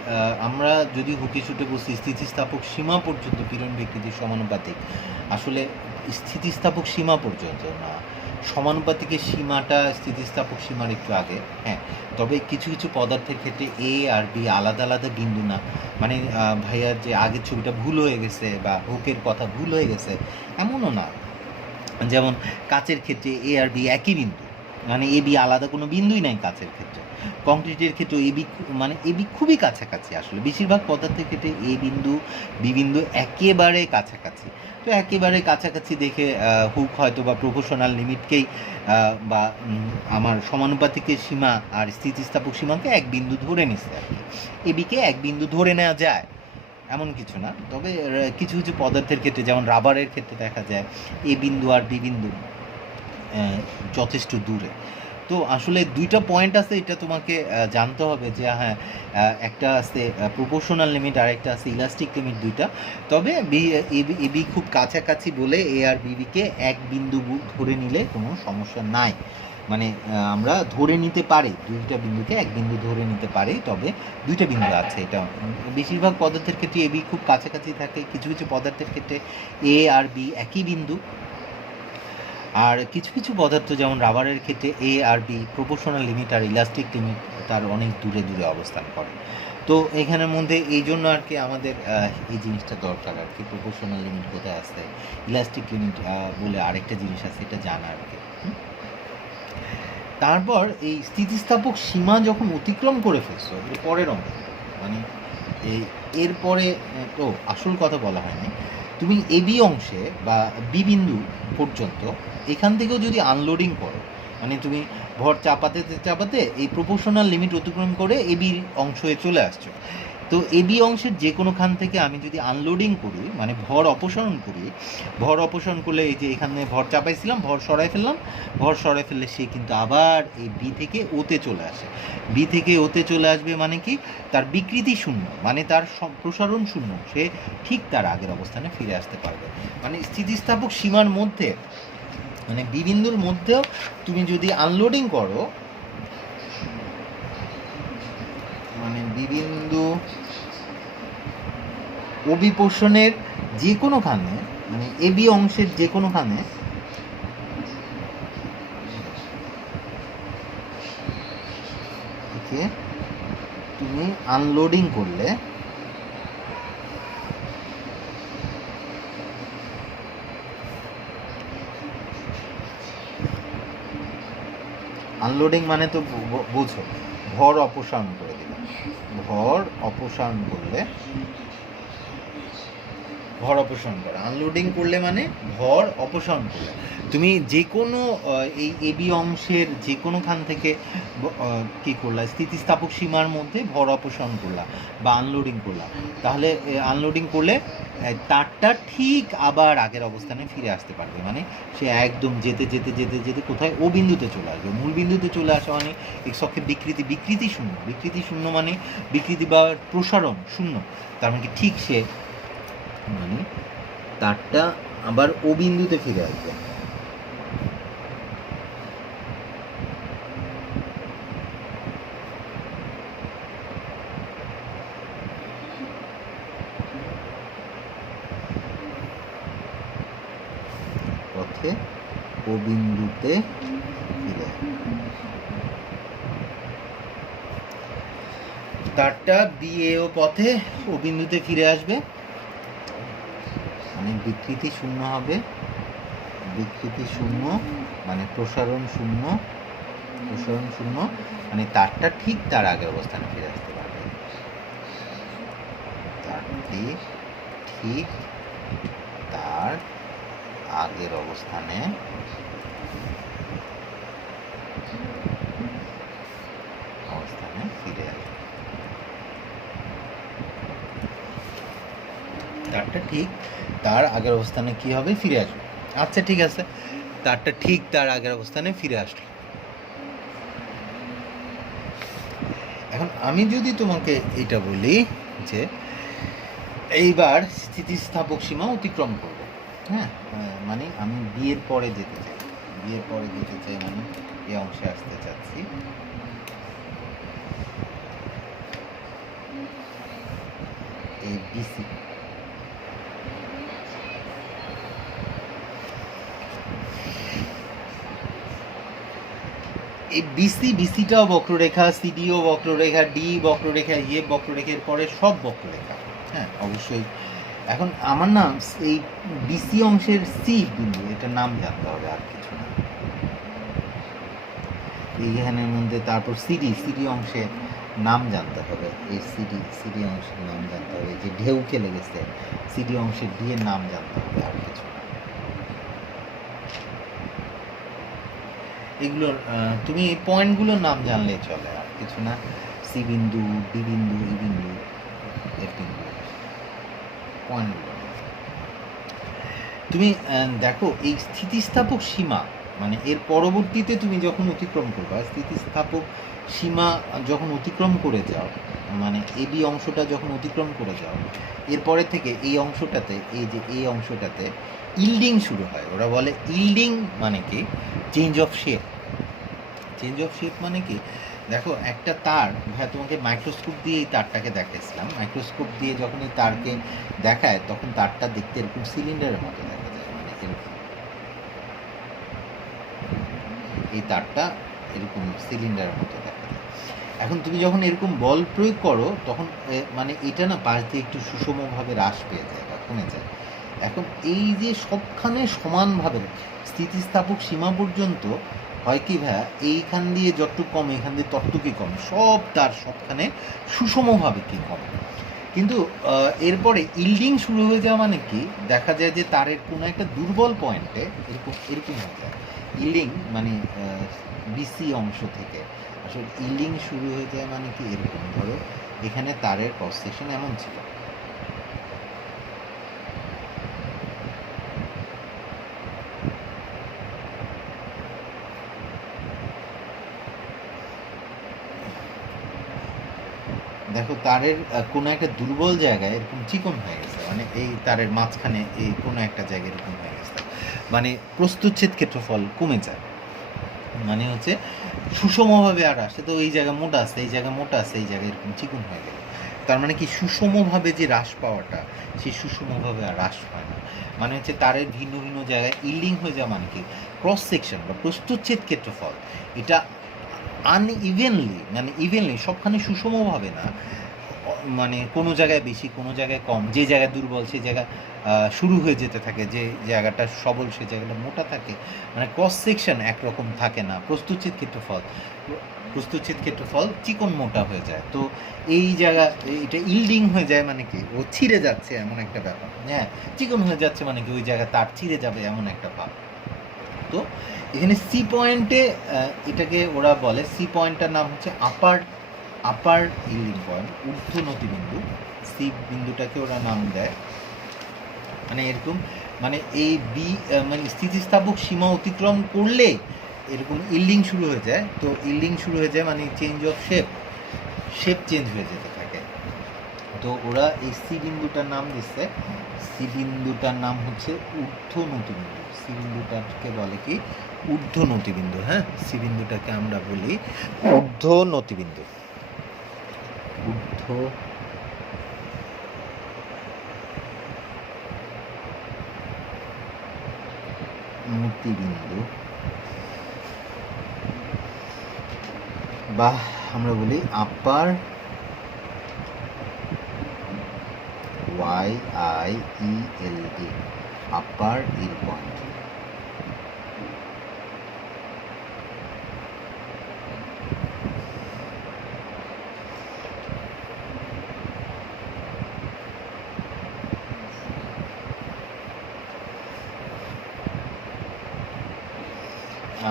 আমরা যদি হুকে সূত্রে বলছি স্থিতিস্থাপক সীমা পর্যন্ত পীড়ন বিকৃতির সমানুপাতিক, আসলে স্থিতিস্থাপক সীমা পর্যন্ত না, সমানুপাতিকের সীমাটা স্থিতিস্থাপক সীমার একটু আগে। হ্যাঁ, তবে কিছু কিছু পদার্থের ক্ষেত্রে এ আর বি আলাদা আলাদা বিন্দু না। মানে ভাইয়ার যে আগের ছবিটা ভুল হয়ে গেছে বা হুকের কথা ভুল হয়ে গেছে এমনও না। যেমন কাচের ক্ষেত্রে এ আর বি একই বিন্দু, মানে এ বি আলাদা কোনো বিন্দুই নাই কাচের ক্ষেত্রে। কংক্রিটের ক্ষেত্রে এ বি, মানে এ বি খুবই কাছাকাছি। আসলে বেশিরভাগ পদার্থের ক্ষেত্রে এ বিন্দু বি বিন্দু একেবারে কাছাকাছি। তো একেবারে কাছাকাছি দেখে হুক হয়তো বা প্রপোর্শনাল লিমিটকেই বা আমার সমানুপাতিকের সীমা আর স্থিতিস্থাপক সীমাকে এক বিন্দু ধরে নিচ্ছে আর কি। এ বিকে এক বিন্দু ধরে নেওয়া যায় এমন কিছু না। তবে কিছু কিছু পদার্থের ক্ষেত্রে, যেমন রাবারের ক্ষেত্রে দেখা যায় এ বিন্দু আর বি বিন্দু যথেষ্ট দূরে। তো আসলে দুইটা পয়েন্ট আছে, এটা তোমাকে জানতে হবে যে হ্যাঁ, একটা আছে প্রপোর্শনাল লিমিট আর একটা আছে ইলাস্টিক লিমিট, দুইটা। তবে এ বি খুব কাছাকাছি বলে এ আর বিবিকে এক বিন্দু ধরে নিলে কোনো সমস্যা নাই। মানে আমরা ধরে নিতে পারি দুইটা বিন্দুকে এক বিন্দু ধরে নিতে পারি, তবে দুইটা বিন্দু আছে। এটা বেশিরভাগ পদার্থের ক্ষেত্রে এ বি খুব কাছাকাছি থাকে, কিছু কিছু পদার্থের ক্ষেত্রে এ আর বি একই বিন্দু, আর কিছু কিছু পদার্থ যেমন রাবারের ক্ষেত্রে এ আর বি প্রপোর্শনাল লিমিট আর ইলাস্টিক লিমিট তার অনেক দূরে দূরে অবস্থান করে। তো এখানের মধ্যে এই জন্য আর কি আমাদের এই জিনিসটা দরকার আর কি, প্রপোর্শনাল লিমিট কোথায় আছে, ইলাস্টিক লিমিট বলে আরেকটা জিনিস আছে, এটা জানা আর কি। তারপর এই স্থিতিস্থাপক সীমা যখন অতিক্রম করে ফেলছো, এর পরের অঙ্ক মানে এরপরে তো আসল কথা বলা হয়নি, তুমি এ বি অংশে বা বি বিন্দু পর্যন্ত এখান থেকেও যদি আনলোডিং করো, মানে তুমি ভর চাপাতে চাপাতে এই প্রপোর্শনাল লিমিট অতিক্রম করে এ বি অংশে চলে আসছো, তো এ বি অংশের যে কোনোখান থেকে আমি যদি আনলোডিং করি মানে ভর অপসারণ করি, ভর অপসারণ করলে এই যে এখানে ভর চাপাইছিলাম, ভর সরাই ফেললাম, ভর সরাই ফেললে সে কিন্তু আবার এই বি থেকে ওতে চলে আসে। বি থেকে ওতে চলে আসবে মানে কি, তার বিকৃতি শূন্য, মানে তার প্রসারণ শূন্য, সে ঠিক তার আগের অবস্থানে ফিরে আসতে পারবে। মানে স্থিতিস্থাপক সীমার মধ্যে মানে বি বিন্দুর মধ্যেও তুমি যদি আনলোডিং করো, মানে বি বিন্দু অভিপোষণের যে কোনোখানে মানে এ বি অংশের যে কোনোখানে তুমি আনলোডিং করলে আনলোডিং মানে তো বোঝো, ভর অপসারণ করে দিলাম, ভর অপসারণ করলে, ভর অপসারণ করা, আনলোডিং করলে মানে ভর অপসারণ করলে তুমি যে কোনো এই এ বি অংশের যে কোনোখান থেকে কী করলা, স্থিতিস্থাপক সীমার মধ্যে ভর অপসারণ করলা বা আনলোডিং করলা, তাহলে আনলোডিং করলে তারটা ঠিক আবার আগের অবস্থানে ফিরে আসতে পারবে। মানে সে একদম যেতে যেতে যেতে যেতে কোথায় ও বিন্দুতে চলে আসবে, মূল বিন্দুতে চলে আসা মানে এক্স অক্ষের বিকৃতি শূন্য, বিকৃতি শূন্য মানে বিকৃতি বা প্রসারণ শূন্য, তার মানে ঠিক সে মানে তারটা আবার ও বিন্দুতে ফিরে আসবে। পথে ও বিন্দুতে ফিরে তারটা দিয়ে ও পথে ও বিন্দুতে ফিরে আসবে, মানে বিকৃতি শূন্য হবে, বিকৃতি শূন্য মানে প্রসারণ শূন্য, প্রসারণ শূন্য মানে তারটা ঠিক তার আগের অবস্থানে ফিরে আসতে পারবে, তারটি ঠিক তার আগের অবস্থানে ফিরে আসবে, তারটা ঠিক তার আগের অবস্থানে কি হবে, ফিরে আসবে। আচ্ছা ঠিক আছে, তারটা ঠিক তার আগের অবস্থানে ফিরে আসলো। এখন আমি যদি তোমাকে এটা বলি যে এইবার স্থিতিস্থাপক সীমা অতিক্রম করব, হ্যাঁ মানে আমি বিয়ের পরে যেতে চাই, বিয়ের পরে যেতে চাই মানে এই অংশে আসতে চাচ্ছি, এই বিসি, এই বিসিটাও বক্ররেখা, সিডিও বক্ররেখা, ডি বক্ররেখা, এ বক্ররেখার পরে সব বক্ররেখা, হ্যাঁ অবশ্যই। এখন আমার নাম এই বিসি অংশের সি বিন্দু, এটার নাম জানতে হবে, আর কিছু না। এইখানের মধ্যে তারপর সিডি অংশের নাম জানতে হবে, এই সিডি অংশের নাম জানতে হবে, যে ঢেউকে লেগেছে সিডি অংশের ডি এর নাম জানতে হবে, আর কিছু না। এগুলোর তুমি এই পয়েন্টগুলোর নাম জানলেই চলে, আর কিছু না। সি বিন্দু, ডি বিন্দু, ই বিন্দু, এফ বিন্দু, পয়েন্টগুলো তুমি দেখো। এই স্থিতিস্থাপক সীমা মানে এর পরবর্তীতে তুমি যখন অতিক্রম করবা, স্থিতিস্থাপক সীমা যখন অতিক্রম করে যাও, মানে এ বি অংশটা যখন অতিক্রম করে যাও, এরপরে থেকে এই অংশটাতে, এই যে এই অংশটাতে ইল্ডিং শুরু হয়। ওরা বলে ইল্ডিং মানে কি, change of shape, change of shape মানে কি, দেখো একটা তার, ভাই তোমাকে মাইক্রোস্কোপ দিয়ে এই তারটাকে দেখাইছিলাম, মাইক্রোস্কোপ দিয়ে যখন এই তারকে দেখায় তখন তারটা দেখতে এরকম সিলিন্ডারের মতো দেখা যায়, মানে এরকম এই তারটা এরকম সিলিন্ডারের মতো দেখা যায়। এখন তুমি যখন এরকম বল প্রয়োগ করো তখন মানে এটা না পাশ দিয়ে একটু সুষমভাবে হ্রাস পেয়ে যায় বা কমে যায়। এখন এই যে সবখানে সমানভাবে স্থিতিস্থাপক সীমা পর্যন্ত হয় কি ভাইয়া, এইখান দিয়ে যতটুকু কমে এখান দিয়ে ততটুকুই কমে, সব তার সবখানে সুষমভাবে কি কমে। কিন্তু এরপরে ইল্ডিং শুরু হয়ে যাওয়া মানে কি, দেখা যায় যে তারের কোনো একটা দুর্বল পয়েন্টে এরকম এরকম হয়ে যায়। ইল্ডিং মানে বিসি অংশ থেকে আসলে ইল্ডিং শুরু হয়ে যায় মানে কি, এরকম ধরো এখানে তারের ক্রস সেকশন এমন ছিল, দেখো তারের কোনো একটা দুর্বল জায়গায় এরকম চিকন হয়ে গেছে, মানে এই তারের মাঝখানে এই কোনো একটা জায়গায় এরকম হয়ে গেছে, মানে প্রস্তুচ্ছেদ ক্ষেত্রফল কমে যায়, মানে হচ্ছে সুষমভাবে আর আসে, তো এই জায়গা মোটা আছে, এই জায়গা মোটা আছে, এই জায়গায় এরকম চিকন হয়ে গেল, তার মানে কি সুষমভাবে যে হ্রাস পাওয়াটা সেই সুষমভাবে আর হ্রাস হয় না, মানে হচ্ছে তারের ভিন্ন ভিন্ন জায়গায় ইল্ডিং হয়ে যাওয়া মানে কি ক্রস সেকশন বা প্রস্তুচ্ছেদ ক্ষেত্রফল এটা আনইভেনলি, মানে ইভেনলি সবখানে সুষমভাবে না, মানে কোনো জায়গায় বেশি কোনো জায়গায় কম, যে জায়গায় দুর্বল সেই জায়গা শুরু হয়ে যেতে থাকে, যে জায়গাটা সবল সেই জায়গাটা মোটা থাকে, মানে ক্রস সেকশন একরকম থাকে না, প্রস্তুচ্ছেদ ক্ষেত্রফল চিকন মোটা হয়ে যায়, তো এই জায়গা এটা ইল্ডিং হয়ে যায় মানে কি ও ছিঁড়ে যাচ্ছে এমন একটা ব্যাপার, হ্যাঁ চিকন হয়ে যাচ্ছে মানে কি ওই জায়গা তার ছিঁড়ে যাবে এমন একটা ভাব। তো এখানে সি পয়েন্টে এটাকে ওরা বলে, সি পয়েন্টটার নাম হচ্ছে আপার ইল্ডিং পয়েন্ট, ঊর্ধ্ব নতিবিন্দু, সি বিন্দুটাকে ওরা নাম দেয়, মানে এরকম মানে এই বি মানে স্থিতিস্থাপক সীমা অতিক্রম করলে এরকম ইল্ডিং শুরু হয়ে যায়, তো ইল্ডিং শুরু হয়ে যায় মানে চেঞ্জ অফ শেপ চেঞ্জ হয়ে যেতে থাকে, তো ওরা এই সি বিন্দুটার নাম দিচ্ছে, সি বিন্দুটার নাম হচ্ছে ঊর্ধ্ব নতিবিন্দু, সি বিন্দুটাকে বলে কি ঊর্ধ্ব নতিবিন্দু, হ্যাঁ সি বিন্দুটাকে আমরা বলি ঊর্ধ্ব নতিবিন্দু, ঊর্ধ্ব নতিবিন্দু বা আমরা বলি আপার YIELD, আপার ইল পয়েন্ট।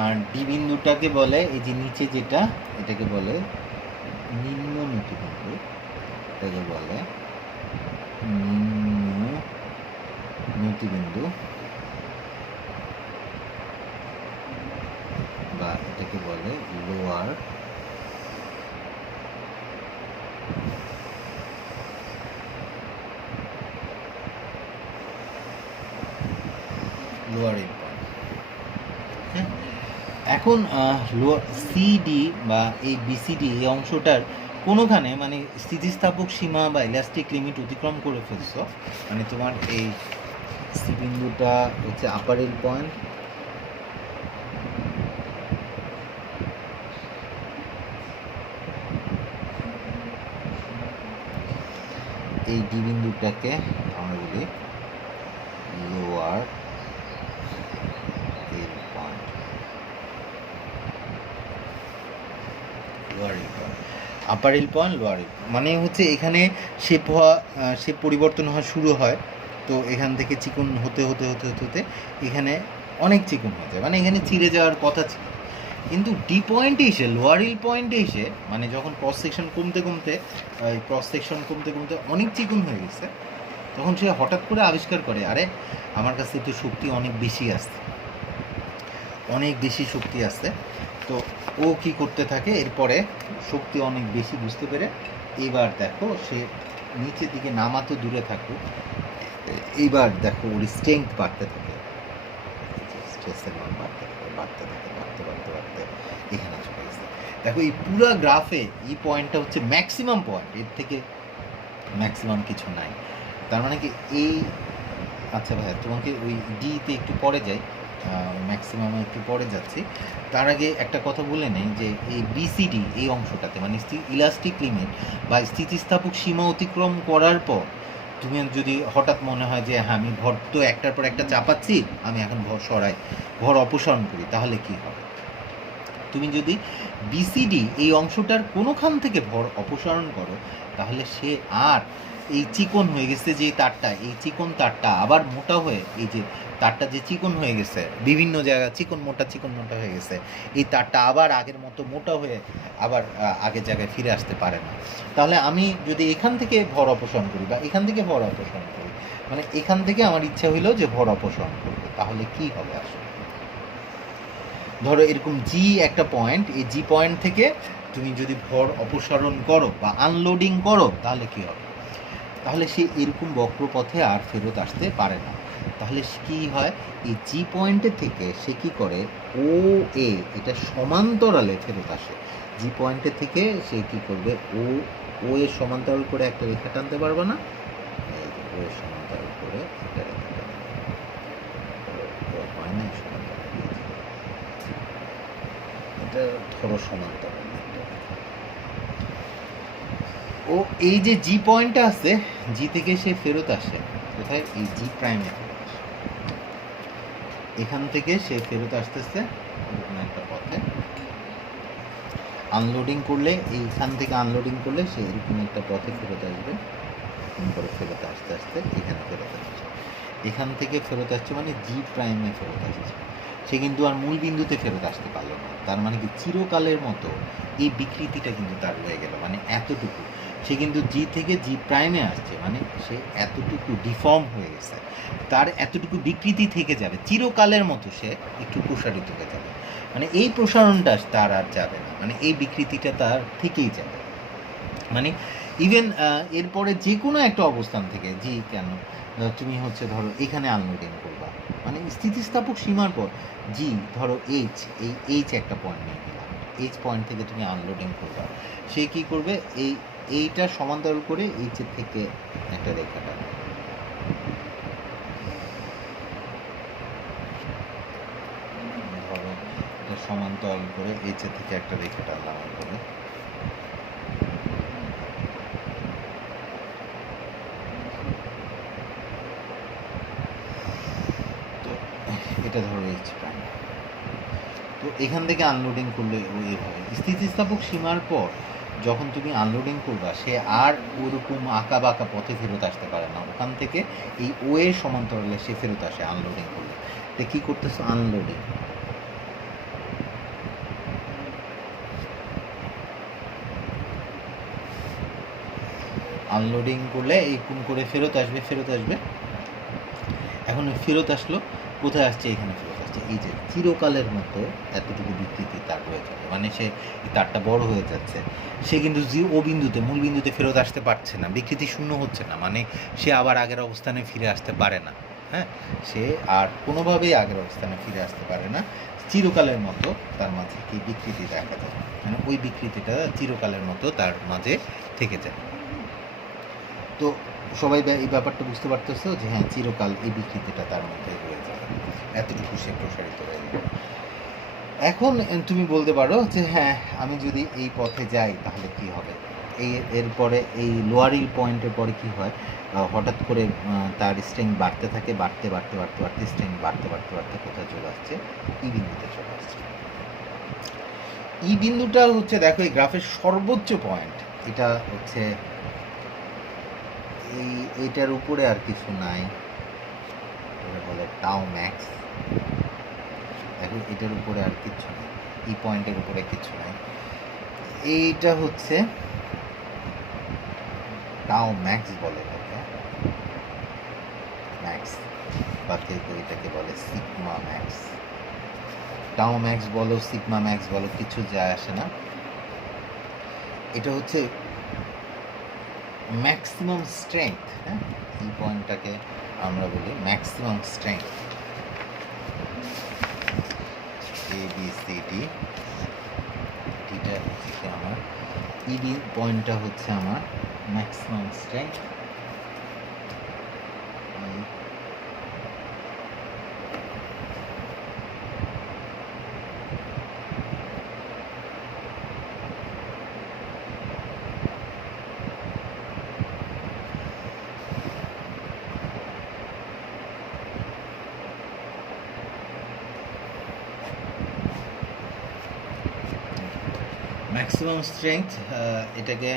আর ডি বিন্দুটাকে বলে এই যে নিচে যেটা, এটাকে বলে নিম্ন নতিবিন্দু, এটাকে বলে নিম্ন নতিবিন্দু বা এটাকে বলে লোয়ার ইল পয়েন্ট। হ্যাঁ, এখন সিডি বা এই বিসিডি এই অংশটার কোনোখানে মানে স্থিতিস্থাপক সীমা বা ইলাস্টিক লিমিট অতিক্রম করে ফেলছো, মানে তোমার এই সি বিন্দুটা হচ্ছে আপার ইল পয়েন্ট, এই ডি বিন্দুটাকে আমরা বলি লোয়ার ইল পয়েন্ট, লোয়ার ইল পয়েন্ট, আপার ইল পয়েন্ট লোয়ার ইল, মানে হচ্ছে এখানে শেপ পরিবর্তন হওয়া শুরু হয়, তো এখান থেকে চিকন হতে হতে হতে হতে হতে এখানে অনেক চিকন হয়ে যায়, মানে এখানে ছিঁড়ে যাওয়ার কথা ছিল, কিন্তু ডি পয়েন্টে এসে লোয়ার হিল পয়েন্টে এসে মানে যখন ক্রস সেকশন কমতে কমতে অনেক চিকন হয়ে গেছে, তখন সে হঠাৎ করে আবিষ্কার করে আরে আমার কাছে তো শক্তি অনেক বেশি শক্তি আসছে, তো ও কি করতে থাকে এরপরে শক্তি অনেক বেশি বুঝতে পেরে এবার দেখো সে নিচের দিকে নামা তো দূরে থাকুক, এইবার দেখো ওর স্ট্রেংথ বাড়তে থাকে, স্ট্রেসের মান বাড়তে বাড়তে এখানে চলে দেখো এই পুরো গ্রাফে এই পয়েন্টটা হচ্ছে ম্যাক্সিমাম পয়েন্ট, এর থেকে ম্যাক্সিমাম কিছু নাই। তার মানে কি এই, আচ্ছা ভাইয়া তোমাকে ওই ডিতে একটু পরে যাই, ম্যাক্সিমামে একটু পরে যাচ্ছি। তার আগে একটা কথা বলে নেই যে এই বিসিডি এই অংশটাতে মানে ইলাস্টিক লিমিট বা স্থিতিস্থাপক সীমা অতিক্রম করার পর তুমি যদি হঠাৎ মনে হয় যে হ্যাঁ আমি ভর তো একটার পর একটা চাপাচ্ছি, আমি এখন ভর সরাই, ভর অপসারণ করি, তাহলে কি হবে? তুমি যদি বিসিডি এই অংশটার কোনোখান থেকে ভর অপসারণ করো, তাহলে সে আর এই চিকন হয়ে গেছে যে তারটা, এই চিকন তারটা আবার মোটা হয়ে, এই যে তারটা যে চিকন হয়ে গেছে বিভিন্ন জায়গায় চিকন মোটা হয়ে গেছে, এই তারটা আবার আগের মতো মোটা হয়ে আবার আগের জায়গায় ফিরে আসতে পারে না। তাহলে আমি যদি এখান থেকে ভর অপসারণ করি বা এখান থেকে ভর অপসারণ করি, মানে এখান থেকে আমার ইচ্ছা হইলো যে ভর অপসারণ করবো, তাহলে কি হবে আসলে? ধরো এরকম জি একটা পয়েন্ট, এই জি পয়েন্ট থেকে তুমি যদি ভর অপসারণ করো বা আনলোডিং করো, তাহলে কি হবে? তাহলে সে এরকম বক্রপথে আর ফেরত আসতে পারে না। তাহলে কি হয়, এই জি পয়েন্টের থেকে সে কি করে, ও এ এটা সমান্তরালে ফেরত আসে। জি পয়েন্টের থেকে সে কি করবে, ও এর সমান্তরাল করে একটা রেখা টানতে পারবে না, ও এর সমান্তরাল করে একটা রেখা টানতে হয় না, এটা ধরো সমান্তরাল। ও এই যে জি পয়েন্টটা আছে, জি থেকে সে ফেরত আসে কোথায়, এই জি প্রাইমে ফেরত আসে। এখান থেকে সে ফেরত আসতেছে এরকম একটা পথে, আনলোডিং করলে, এইখান থেকে আনলোডিং করলে সে এরকম একটা পথে ফেরত আসবে, এরকম করে ফেরত আসতে আসতে এখানে ফেরত আসছে। এখান থেকে ফেরত আসছে মানে জি প্রাইমে ফেরত আসছে, সে কিন্তু আর মূল বিন্দুতে ফেরত আসতে পারলো না। তার মানে কি চিরকালের মতো এই বিকৃতিটা কিন্তু তার রয়ে গেল, মানে এতটুকু সে কিন্তু জি থেকে জি প্রাইমে আসছে, মানে সে এতটুকু ডিফর্ম হয়ে গেছে, তার এতটুকু বিকৃতি থেকে যাবে, চিরকালের মতো সে একটু প্রসারিত হয়ে যাবে, মানে এই প্রসারণটা তার আর যাবে না, মানে এই বিকৃতিটা তার থেকেই যাবে। মানে ইভেন এরপরে যে কোনো একটা অবস্থান থেকে জি কেন তুমি হচ্ছে ধরো এখানে আনলোডিং করবা, মানে স্থিতিস্থাপক সীমার পর জি ধরো এইচ, এই এইচ একটা পয়েন্ট নিয়ে নিলাম, এইচ পয়েন্ট থেকে তুমি আনলোডিং করবা, সে কি করবে, এইটা সমান্তরাল করে এইচের থেকে একটা রেখা টানবে, ধরো এটা সমান্তরাল করে এইচের থেকে একটা রেখা টানলাম করে, এটা ধরো এইচ প্রাইম। তো এখান থেকে আনলোডিং করলে এইভাবে স্থিতিস্থাপক সীমার পর যখন তুমি আনলোডিং করবা, সে আর ওরকম আঁকা বাঁকা পথে ফেরত আসতে পারে না, ওখান থেকে এই ও এর সমান্তরালে সে ফেরত আসে আনলোডিং করলে। তো কী করতেছো, আনলোডিং, আনলোডিং করলে এই কোন করে ফেরত আসবে। এখন ফেরত আসলো কোথায় আসছে, এখানে ফেরত আসছে, এই যে চিরকালের মতো এতটুকু বিকৃতি তার রয়ে যাবে, মানে সে তারটা বড় হয়ে যাচ্ছে, সে কিন্তু ও বিন্দুতে মূল বিন্দুতে ফেরত আসতে পারছে না, বিকৃতি শূন্য হচ্ছে না, মানে সে আবার আগের অবস্থানে ফিরে আসতে পারে না। হ্যাঁ, সে আর কোনোভাবেই আগের অবস্থানে ফিরে আসতে পারে না, চিরকালের মতো তার মাঝে কি বিকৃতি দেখা যায়, মানে ওই বিকৃতিটা চিরকালের মতো তার মাঝে থেকে যায়। তো সবাই এই ব্যাপারটা বুঝতে পারতেছো যে হ্যাঁ চিরকাল এই বিকৃতিটা তার মধ্যে রয়ে যাবে, এতটুকু সে প্রসারিত হয়ে যাবে। এখন তুমি বলতে পারো যে হ্যাঁ আমি যদি এই পথে যাই তাহলে কি হবে, এরপরে এই লোয়ারিং পয়েন্টের পরে কি হয়, হঠাৎ করে তার স্ট্রেংথ বাড়তে থাকে, বাড়তে স্ট্রেংথ বাড়তে কোথায় চলে আসছে, ই বিন্দুতে চলে আসছে। ই বিন্দুটা হচ্ছে দেখো এই গ্রাফের সর্বোচ্চ পয়েন্ট, এটা হচ্ছে এইটার উপরে আর কিছু নাই, বলে টাও ম্যাক্স। দেখো এটার উপরে আর কিছু নেই, এই পয়েন্টের উপরে কিছু নাই, এইটা হচ্ছে টাও ম্যাক্স বলে এটাকে, ম্যাক্স বা কেউ এটাকে বলে সিগমা ম্যাক্স। টাও ম্যাক্স বলো সিগমা ম্যাক্স বলো কিছু যায় আসে না, এটা হচ্ছে ম্যাক্সিমাম স্ট্রেংথ। হ্যাঁ, এই পয়েন্টটাকে আমরা বলি ম্যাক্সিমাম স্ট্রেংথ, ABCD, এটা পয়েন্টটা হচ্ছে কি আমার ইবি পয়েন্টটা হচ্ছে আমার ম্যাক্সিমাম স্ট্রেংথ। ম্যাক্সিমাম স্ট্রেংথ এটাকে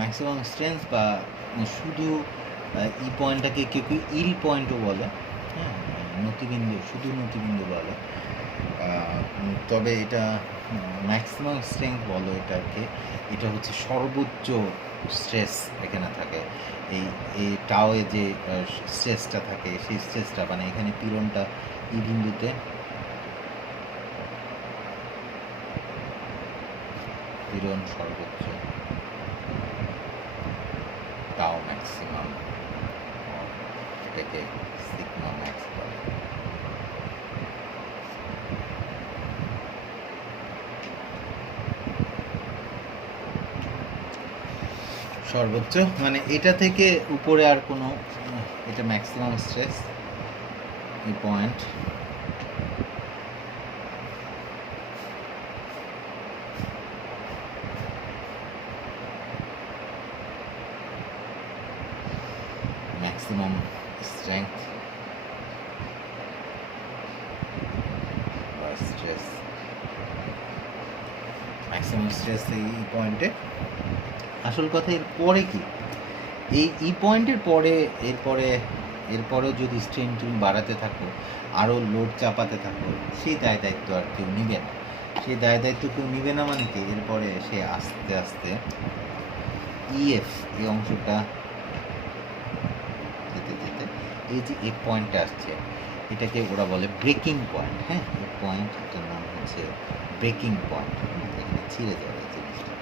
ম্যাক্সিমাম স্ট্রেংথ বা শুধু ই পয়েন্টটাকে কেউ কেউ ইল পয়েন্টও বলে, হ্যাঁ, নতিবিন্দু, শুধু নতিবিন্দু বলে। তবে এটা ম্যাক্সিমাম স্ট্রেংথ বলো এটাকে, এটা হচ্ছে সর্বোচ্চ স্ট্রেস এখানে থাকে। এই টাওয়ে যে স্ট্রেসটা থাকে সেই স্ট্রেসটা, মানে এখানে পীড়নটা ই বিন্দুতে পীড়ন সর্বোচ্চ, টাও ম্যাক্সিমাম, এটাকে সিগমা ম্যাক্স বলে। সর্বোচ্চ মানে এটা থেকে উপরে আর কোনো, এটা ম্যাক্সিমাম স্ট্রেস এই পয়েন্ট। ম্যাক্সিমাম স্ট্রেংথ বা স্ট্রেস, ম্যাক্সিমাম স্ট্রেস এই পয়েন্টে। আসল কথা এর পরে কি, এই ই পয়েন্টের পরে এরপরেও যদি স্ট্রেন তুমি বাড়াতে থাকো, আরও লোড চাপাতে থাকো, সেই দায় দায়িত্ব আর কেউ নিবে না। সেই দায় দায়িত্ব কেউ নিবে না মানে কি, এরপরে সে আস্তে আস্তে ইএফ এই অংশটা যেতে যেতে এই যে এই পয়েন্টটা আসছে, এটাকে ওরা বলে ব্রেকিং পয়েন্ট। হ্যাঁ, এই পয়েন্টটার নাম হচ্ছে ব্রেকিং পয়েন্ট। এখানে ছিঁড়ে যাবে এই জিনিসটা,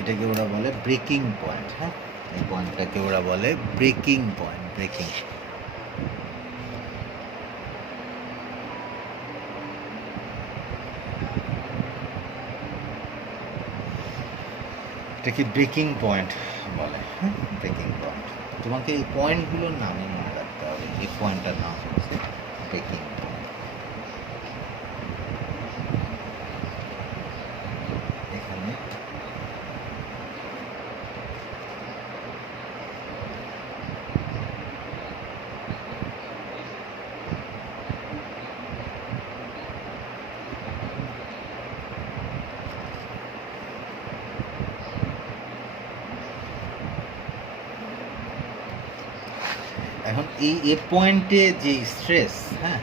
এটাকে ওরা বলে ব্রেকিং পয়েন্ট। হ্যাঁ, এই পয়েন্টটাকে ওরা বলে ব্রেকিং পয়েন্ট, ব্রেকিং। এটাকে ব্রেকিং পয়েন্ট বলে। হ্যাঁ, ব্রেকিং পয়েন্ট। তোমাকে এই পয়েন্টগুলোর নামে মনে রাখতে হবে। এই পয়েন্টটার নাম হচ্ছে ব্রেকিং পয়েন্ট। এখানে এখন এই পয়েন্টে যে স্ট্রেস, হ্যাঁ,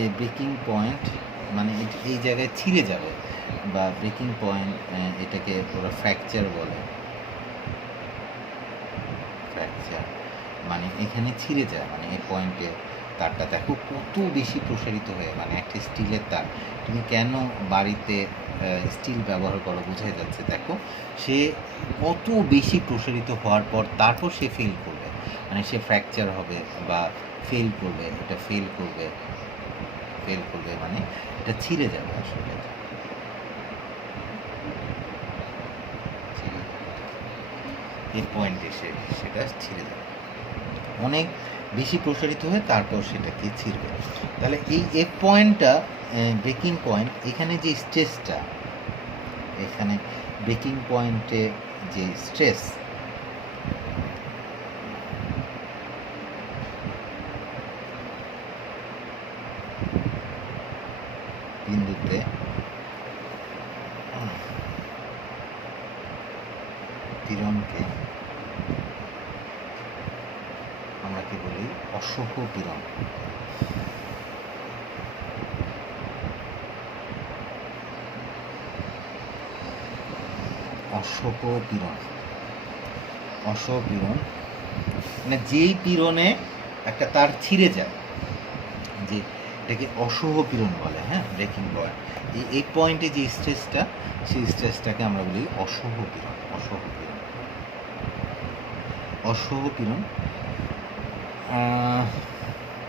এই ব্রেকিং পয়েন্ট মানে এই জায়গায় ছিঁড়ে যাবে বা ব্রেকিং পয়েন্ট, এটাকে ওরা ফ্র্যাকচার বলে। ফ্র্যাকচার মানে এখানে ছিঁড়ে যায়, মানে এই পয়েন্টে তারটা দেখো কত বেশি প্রসারিত হয়ে, মানে একটা স্টিলের তার, তুমি কেন বাড়িতে স্টিল ব্যবহার করো বোঝাই যাচ্ছে। দেখো সে কত বেশি প্রসারিত হওয়ার পর তারপর সে ফেল করবে, মানে সে ফ্র্যাকচার হবে বা ফেল করবে, এটা ফেল করবে মানে এটা ছিঁড়ে যাবে আসলে। এই পয়েন্টে সেটা ছিঁড়ে যাবে, অনেক বেশি প্রসারিত হয়ে তারপর সেটাকে ছিঁড়বে। তাহলে এই এফ পয়েন্টটা ব্রেকিং পয়েন্ট, এখানে যে স্ট্রেসটা, এখানে ব্রেকিং পয়েন্টে যে স্ট্রেস, বিন্দুতে পীড়নকে আমরা কি বলি, অসহ পীড়ন। অসহ পীড়ন, অসহ পীড়ন মানে যেই পীড়নে একটা তার ছিঁড়ে যায়, যে এটাকে অসহ পীড়ন বলে। হ্যাঁ, ব্রেকিং পয়েন্ট, এই পয়েন্টে যে স্ট্রেসটা, সেই স্ট্রেসটাকে আমরা বলি অসহ পীড়ন। অসহ পীড়ন, অসহ পীড়ন।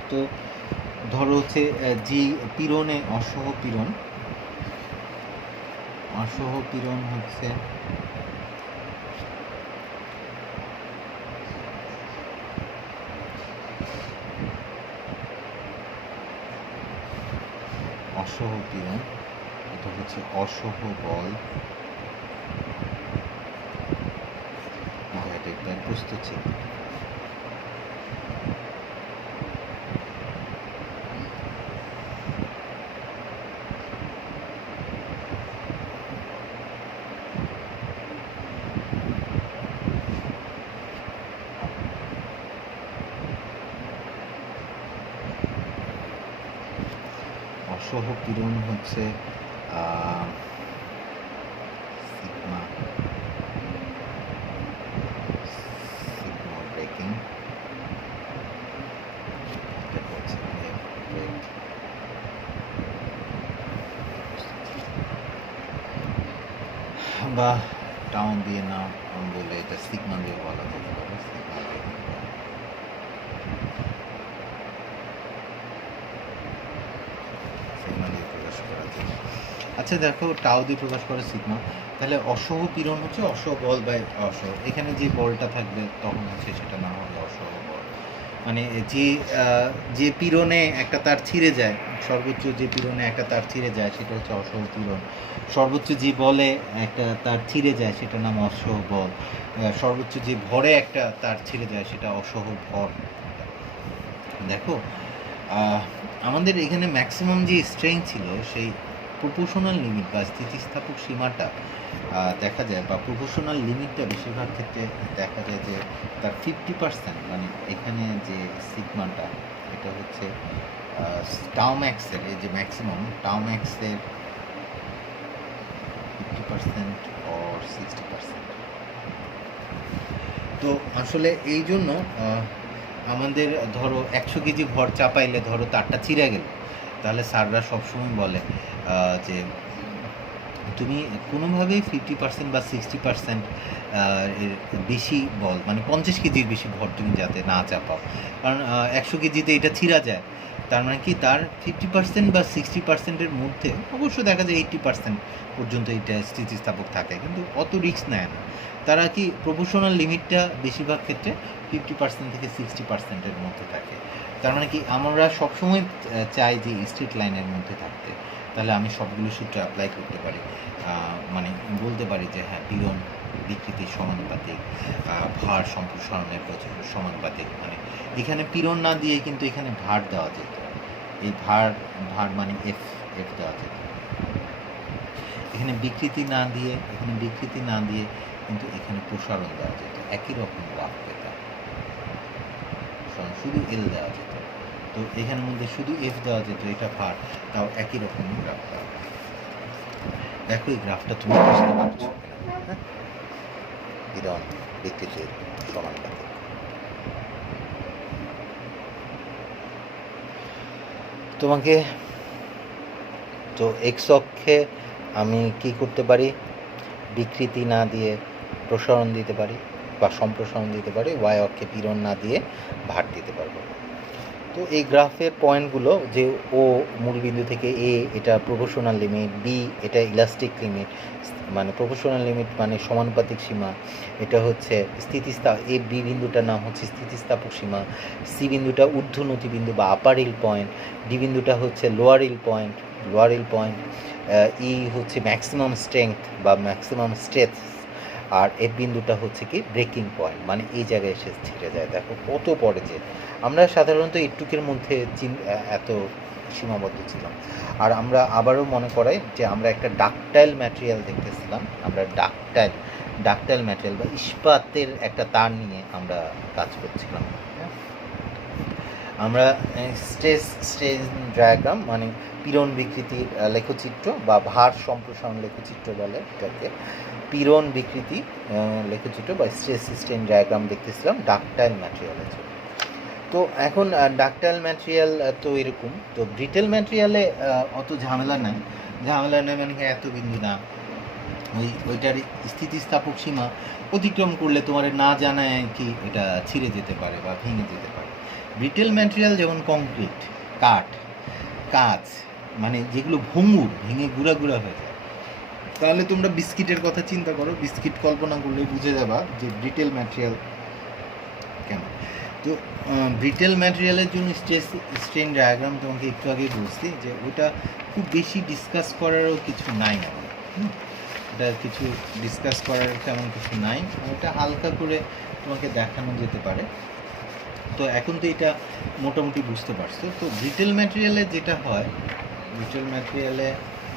তো ধরো হচ্ছে যে পীড়নে, অসহ পীড়ন, অসহ পীড়ন হচ্ছে অসহ পীড়ন, এটা হচ্ছে অসহ বল। এটা একটা প্রস্তুত ছিল। অসহ পীড়ন হচ্ছে সিগমা ব্রেকিং, এটা হচ্ছে বা টাউন দিয়ে না বলে এটা সিগমা দিয়ে বলা যেতে পারে। সিগমা ব্রেকিং সিগমা দিয়ে প্রকাশ করা যায়। আচ্ছা দেখো, টাও দিয়ে প্রকাশ করে সিগমা, তাহলে অসহ পীড়ন হচ্ছে অসহ বল বাই অসহ। এখানে যে বলটা থাকবে তখন হচ্ছে সেটা না হবে অসহ বল, মানে যে পীড়নে একটা তার ছিঁড়ে যায়, সর্বোচ্চ যে পীড়নে একটা তার ছিঁড়ে যায় সেটা হচ্ছে অসহ পীড়ন। সর্বোচ্চ যে বলে একটা তার ছিঁড়ে যায় সেটার নাম অসহ বল। সর্বোচ্চ যে ভরে একটা তার ছিঁড়ে যায় সেটা অসহ ভর। দেখো আমাদের এখানে ম্যাক্সিমাম যে স্ট্রেংথ ছিল সেই প্রপোর্শনাল লিমিট বা স্থিতিস্থাপক সীমাটা দেখা যায়, বা প্রপোর্শনাল লিমিটটা বেশিরভাগ ক্ষেত্রে দেখা যায় যে তার 50%, মানে এখানে যে সিগমাটা এটা হচ্ছে টাউ ম্যাক্সের, এই যে ম্যাক্সিমাম টাউ ম্যাক্সের 50% or 60%। তো আসলে এই জন্য আমাদের ধরো 100 কেজি ভর চাপাইলে ধরো তারটা চিড়ে গেল, তাহলে স্যাররা সবসময় বলে যে তুমি কোনোভাবেই 50% বা 60% এর বেশি বল, মানে 50 কেজির বেশি ভর তুমি যাতে না চাপাও, কারণ 100 কেজিতে এটা ছিঁড়া যায়। তার মানে কি তার 50% বা 60%-এর মধ্যে, অবশ্য দেখা যায় 80% পর্যন্ত এটা স্থিতিস্থাপক থাকে, কিন্তু অত রিস্ক নেয় না তারা। কি প্রপোর্শনাল লিমিটটা বেশিরভাগ ক্ষেত্রে 50% থেকে 60%-এর মধ্যে থাকে। তার মানে কি আমরা সবসময় চাই যে স্ট্রিট লাইনের মধ্যে থাকতে, তাহলে আমি সবগুলো সূত্র অ্যাপ্লাই করতে পারি, মানে বলতে পারি যে হ্যাঁ পীড়ন বিকৃতির সমানুপাতিক, ভার সম্প্রসারণের সমানুপাতিক। মানে এখানে পীড়ন না দিয়ে কিন্তু এখানে ভার দেওয়া যেত, এই ভার মানে এফ দেওয়া যেত। এখানে বিকৃতি না দিয়ে কিন্তু এখানে প্রসারণ দেওয়া যেত, একই রকম গ্রাফ পেতাম, শুধু এল দেওয়া যেত। তো এখানের মধ্যে শুধু এফ দেওয়া যেত, এটা ভার, তাও একই রকম গ্রাফ দেওয়া। দেখো এই গ্রাফটা তুমি বুঝতে পারছো কিনা? পীড়ন বিকৃতির সমানুপাতিক। তোমাকে তো এক্স অক্ষে আমি কি করতে পারি, বিকৃতি না দিয়ে প্রসারণ দিতে পারি বা সম্প্রসারণ দিতে পারি, ওয়াই অক্ষে পীড়ন না দিয়ে ভার দিতে পারবো। তো এই গ্রাফের পয়েন্টগুলো যে ও মূলবিন্দু থেকে এ এটা প্রপোর্শনাল লিমিট, বি এটা ইলাস্টিক লিমিট, মানে প্রপোর্শনাল লিমিট মানে সমানুপাতিক সীমা, এটা হচ্ছে এ বি বিন্দুটার নাম হচ্ছে স্থিতিস্থাপক সীমা, সি বিন্দুটা ঊর্ধ্বনতি বিন্দু বা আপার ইল পয়েন্ট, ডি বিন্দুটা হচ্ছে লোয়ার ইল পয়েন্ট, ই হচ্ছে ম্যাক্সিমাম স্ট্রেংথ বা ম্যাক্সিমাম স্ট্রেথ, আর এফ বিন্দুটা হচ্ছে কি ব্রেকিং পয়েন্ট, মানে এই জায়গায় এসে ছিঁড়ে যায়। দেখো কত পরে যে আমরা সাধারণত এইটুকের মধ্যে এত সীমাবদ্ধ ছিলাম। আর আমরা আবারও মনে করাই যে আমরা একটা ডাকটাইল ম্যাটেরিয়াল দেখতেছিলাম, আমরা ডাকটাইল ম্যাটেরিয়াল বা ইস্পাতের একটা তার নিয়ে আমরা কাজ করছিলাম। আমরা স্ট্রেস ডায়াগ্রাম মানে পীড়ন বিকৃতির লেখচিত্র বা ভার সম্প্রসারণ লেখচিত্র বলে এটাকে, পীড়ন বিকৃতি লেখচিত্র বা স্ট্রেস সিস্টেম ডায়াগ্রাম দেখতেছিলাম ডাকটাইল ম্যাটেরিয়ালের জন্য। তো এখন ডাকটাইল ম্যাটেরিয়াল তো এরকম, তো ব্রিটেল ম্যাটেরিয়ালে অত ঝামেলা নেই মানে এত বিন্দু না, ওইটার স্থিতিস্থাপক সীমা অতিক্রম করলে তোমার না জানায় কি এটা ছিঁড়ে যেতে পারে বা ভেঙে যেতে পারে। ব্রিটেল ম্যাটেরিয়াল যেমন কংক্রিট, কাঠ, কাঁচ, মানে যেগুলো ভেঙে গুঁড়া হয়ে যায়, তাহলে তোমরা বিস্কিটের কথা চিন্তা করো, বিস্কিট কল্পনা করলেই বুঝে যাবা যে ব্রিটেল ম্যাটেরিয়াল কেন। তো ব্রিটেল ম্যাটেরিয়ালের জন্য স্ট্রেস স্ট্রেন ডায়াগ্রাম তোমাকে একটু আগেই বলছি যে ওটা খুব বেশি ডিসকাস করারও কিছু নাই আমার, এটা কিছু ডিসকাস করার তেমন কিছু নাই, ওটা হালকা করে তোমাকে দেখানো যেতে পারে। তো এখন তো এটা মোটামুটি বুঝতে পারছো। তো ব্রিটেল ম্যাটেরিয়ালে যেটা হয়, ব্রিটেল ম্যাটেরিয়ালে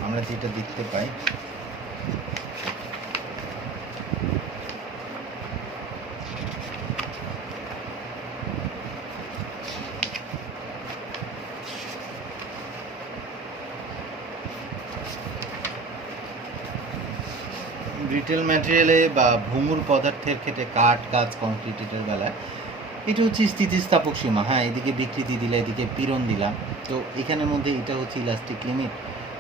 আমরা যেটা দেখতে পাই, ব্রিটেল ম্যাটেরিয়ালে বা ভঙ্গুর পদার্থের ক্ষেত্রে কাঠ, কাঁচ, কংক্রিটের বেলায় এটা হচ্ছে স্থিতিস্থাপক সীমা। হ্যাঁ, এদিকে বিকৃতি দিলে, এদিকে পীড়ন দিলাম, তো এখানের মধ্যে এটা হচ্ছে ইলাস্টিক লিমিট,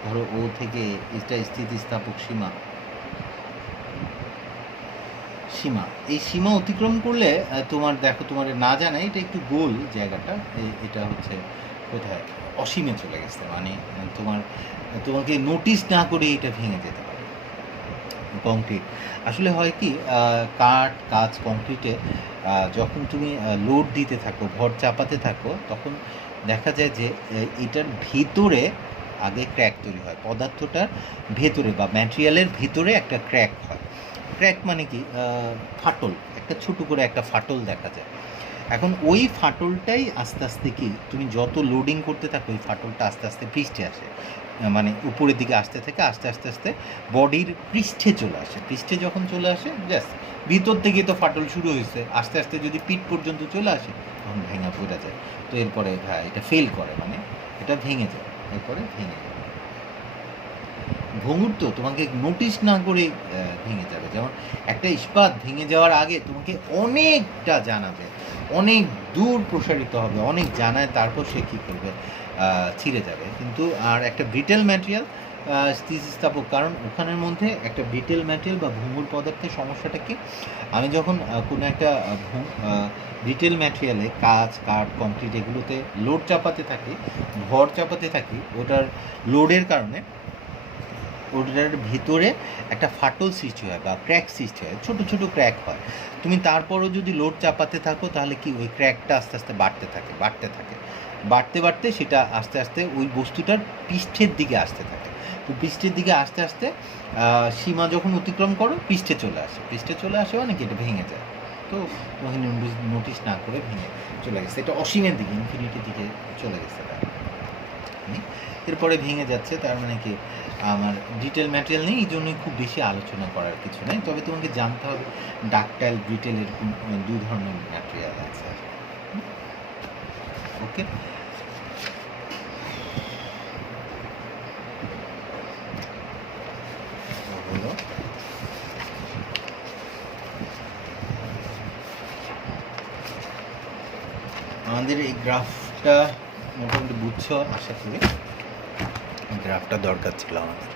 ধরো ও থেকে এটা স্থিতিস্থাপক সীমা। সীমা, এই সীমা অতিক্রম করলে তোমার দেখো, তোমার না জানা এটা একটু গোল জায়গাটা, এটা হচ্ছে কোথায় অসীমে চলে গেছে, মানে তোমাকে নোটিশ না করে এটা ভেঙে যেতে পারে। কংক্রিট আসলে হয় কি, কাঠ, কাঁচ, কংক্রিটে যখন তুমি লোড দিতে থাকো, ভর চাপাতে থাকো, তখন দেখা যায় যে এটার ভিতরে আগে ক্র্যাক তৈরি হয়, পদার্থটার ভেতরে বা ম্যাটেরিয়ালের ভেতরে একটা ক্র্যাক হয়। ক্র্যাক মানে কি, ফাটল, একটা ছোটো করে একটা ফাটল দেখা যায়। এখন ওই ফাটলটাই আস্তে আস্তে কি, তুমি যত লোডিং করতে থাকো ওই ফাটলটা আস্তে আস্তে পৃষ্ঠে আসে, মানে উপরের দিকে আসতে থেকে আস্তে আস্তে আস্তে বডির পৃষ্ঠে চলে আসে। পৃষ্ঠে যখন চলে আসে, জাস্ট ভিতর থেকে তো ফাটল শুরু হয়েছে, আস্তে আস্তে যদি পিঠ পর্যন্ত চলে আসে তখন ভেঙে পড়ে যায়। তো এরপরে এটা ফেল করে, মানে এটা ভেঙে যায়, এরপরে ভেঙে যায়। ভঙ্গুর তো তোমাকে নোটিশ না করে ভেঙে যাবে। যেমন একটা ইস্পাত ভেঙে যাওয়ার আগে তোমাকে অনেকটা জানাবে, অনেক দূর প্রসারিত হবে, অনেক জানায়, তারপর সে কী করবে, ছিঁড়ে যাবে। কিন্তু আর একটা ব্রিটেল ম্যাটেরিয়াল স্থিতিস্থাপক, কারণ ওখানের মধ্যে একটা ব্রিটেল ম্যাটেরিয়াল বা ভঙ্গুর পদার্থের সমস্যাটা কি, আমি যখন কোনো একটা ব্রিটেল ম্যাটেরিয়ালে কাঁচ, কাঠ, কংক্রিট এগুলোতে লোড চাপাতে থাকি, ভর চাপাতে থাকি, ওটার লোডের কারণে ওটার ভিতরে একটা ফাটল সৃষ্টি হয় বা ক্র্যাক সৃষ্টি হয়, ছোটো ছোটো ক্র্যাক হয়। তুমি তারপরও যদি লোড চাপাতে থাকো তাহলে কি ওই ক্র্যাকটা আস্তে আস্তে বাড়তে থাকে, বাড়তে বাড়তে সেটা আস্তে আস্তে ওই বস্তুটার পৃষ্ঠের দিকে আসতে থাকে। তো পৃষ্ঠের দিকে আস্তে আস্তে সীমা যখন অতিক্রম করো পৃষ্ঠে চলে আসে মানে কি এটা ভেঙে যায়। তো তোমাকে নোটিশ না করে ভেঙে চলে গেছে, এটা অসীমের দিকে, ইনফিনিটির দিকে চলে গেছে, এরপরে ভেঙে যাচ্ছে। তার মানে কি, আমার ডিটেল ম্যাটেরিয়াল নেই, এই জন্যই খুব বেশি আলোচনা করার কিছু নেই। তবে তোমাকে জানতে হবে ডাকটাইল, ব্রিটেল এরকম দুই ধরনের ম্যাটেরিয়াল আছে। ওকে, হলো আমাদের এই গ্রাফটা মোটামুটি বুঝছো আশা করি। গ্রাফটা দরকার ছিল আমাদের।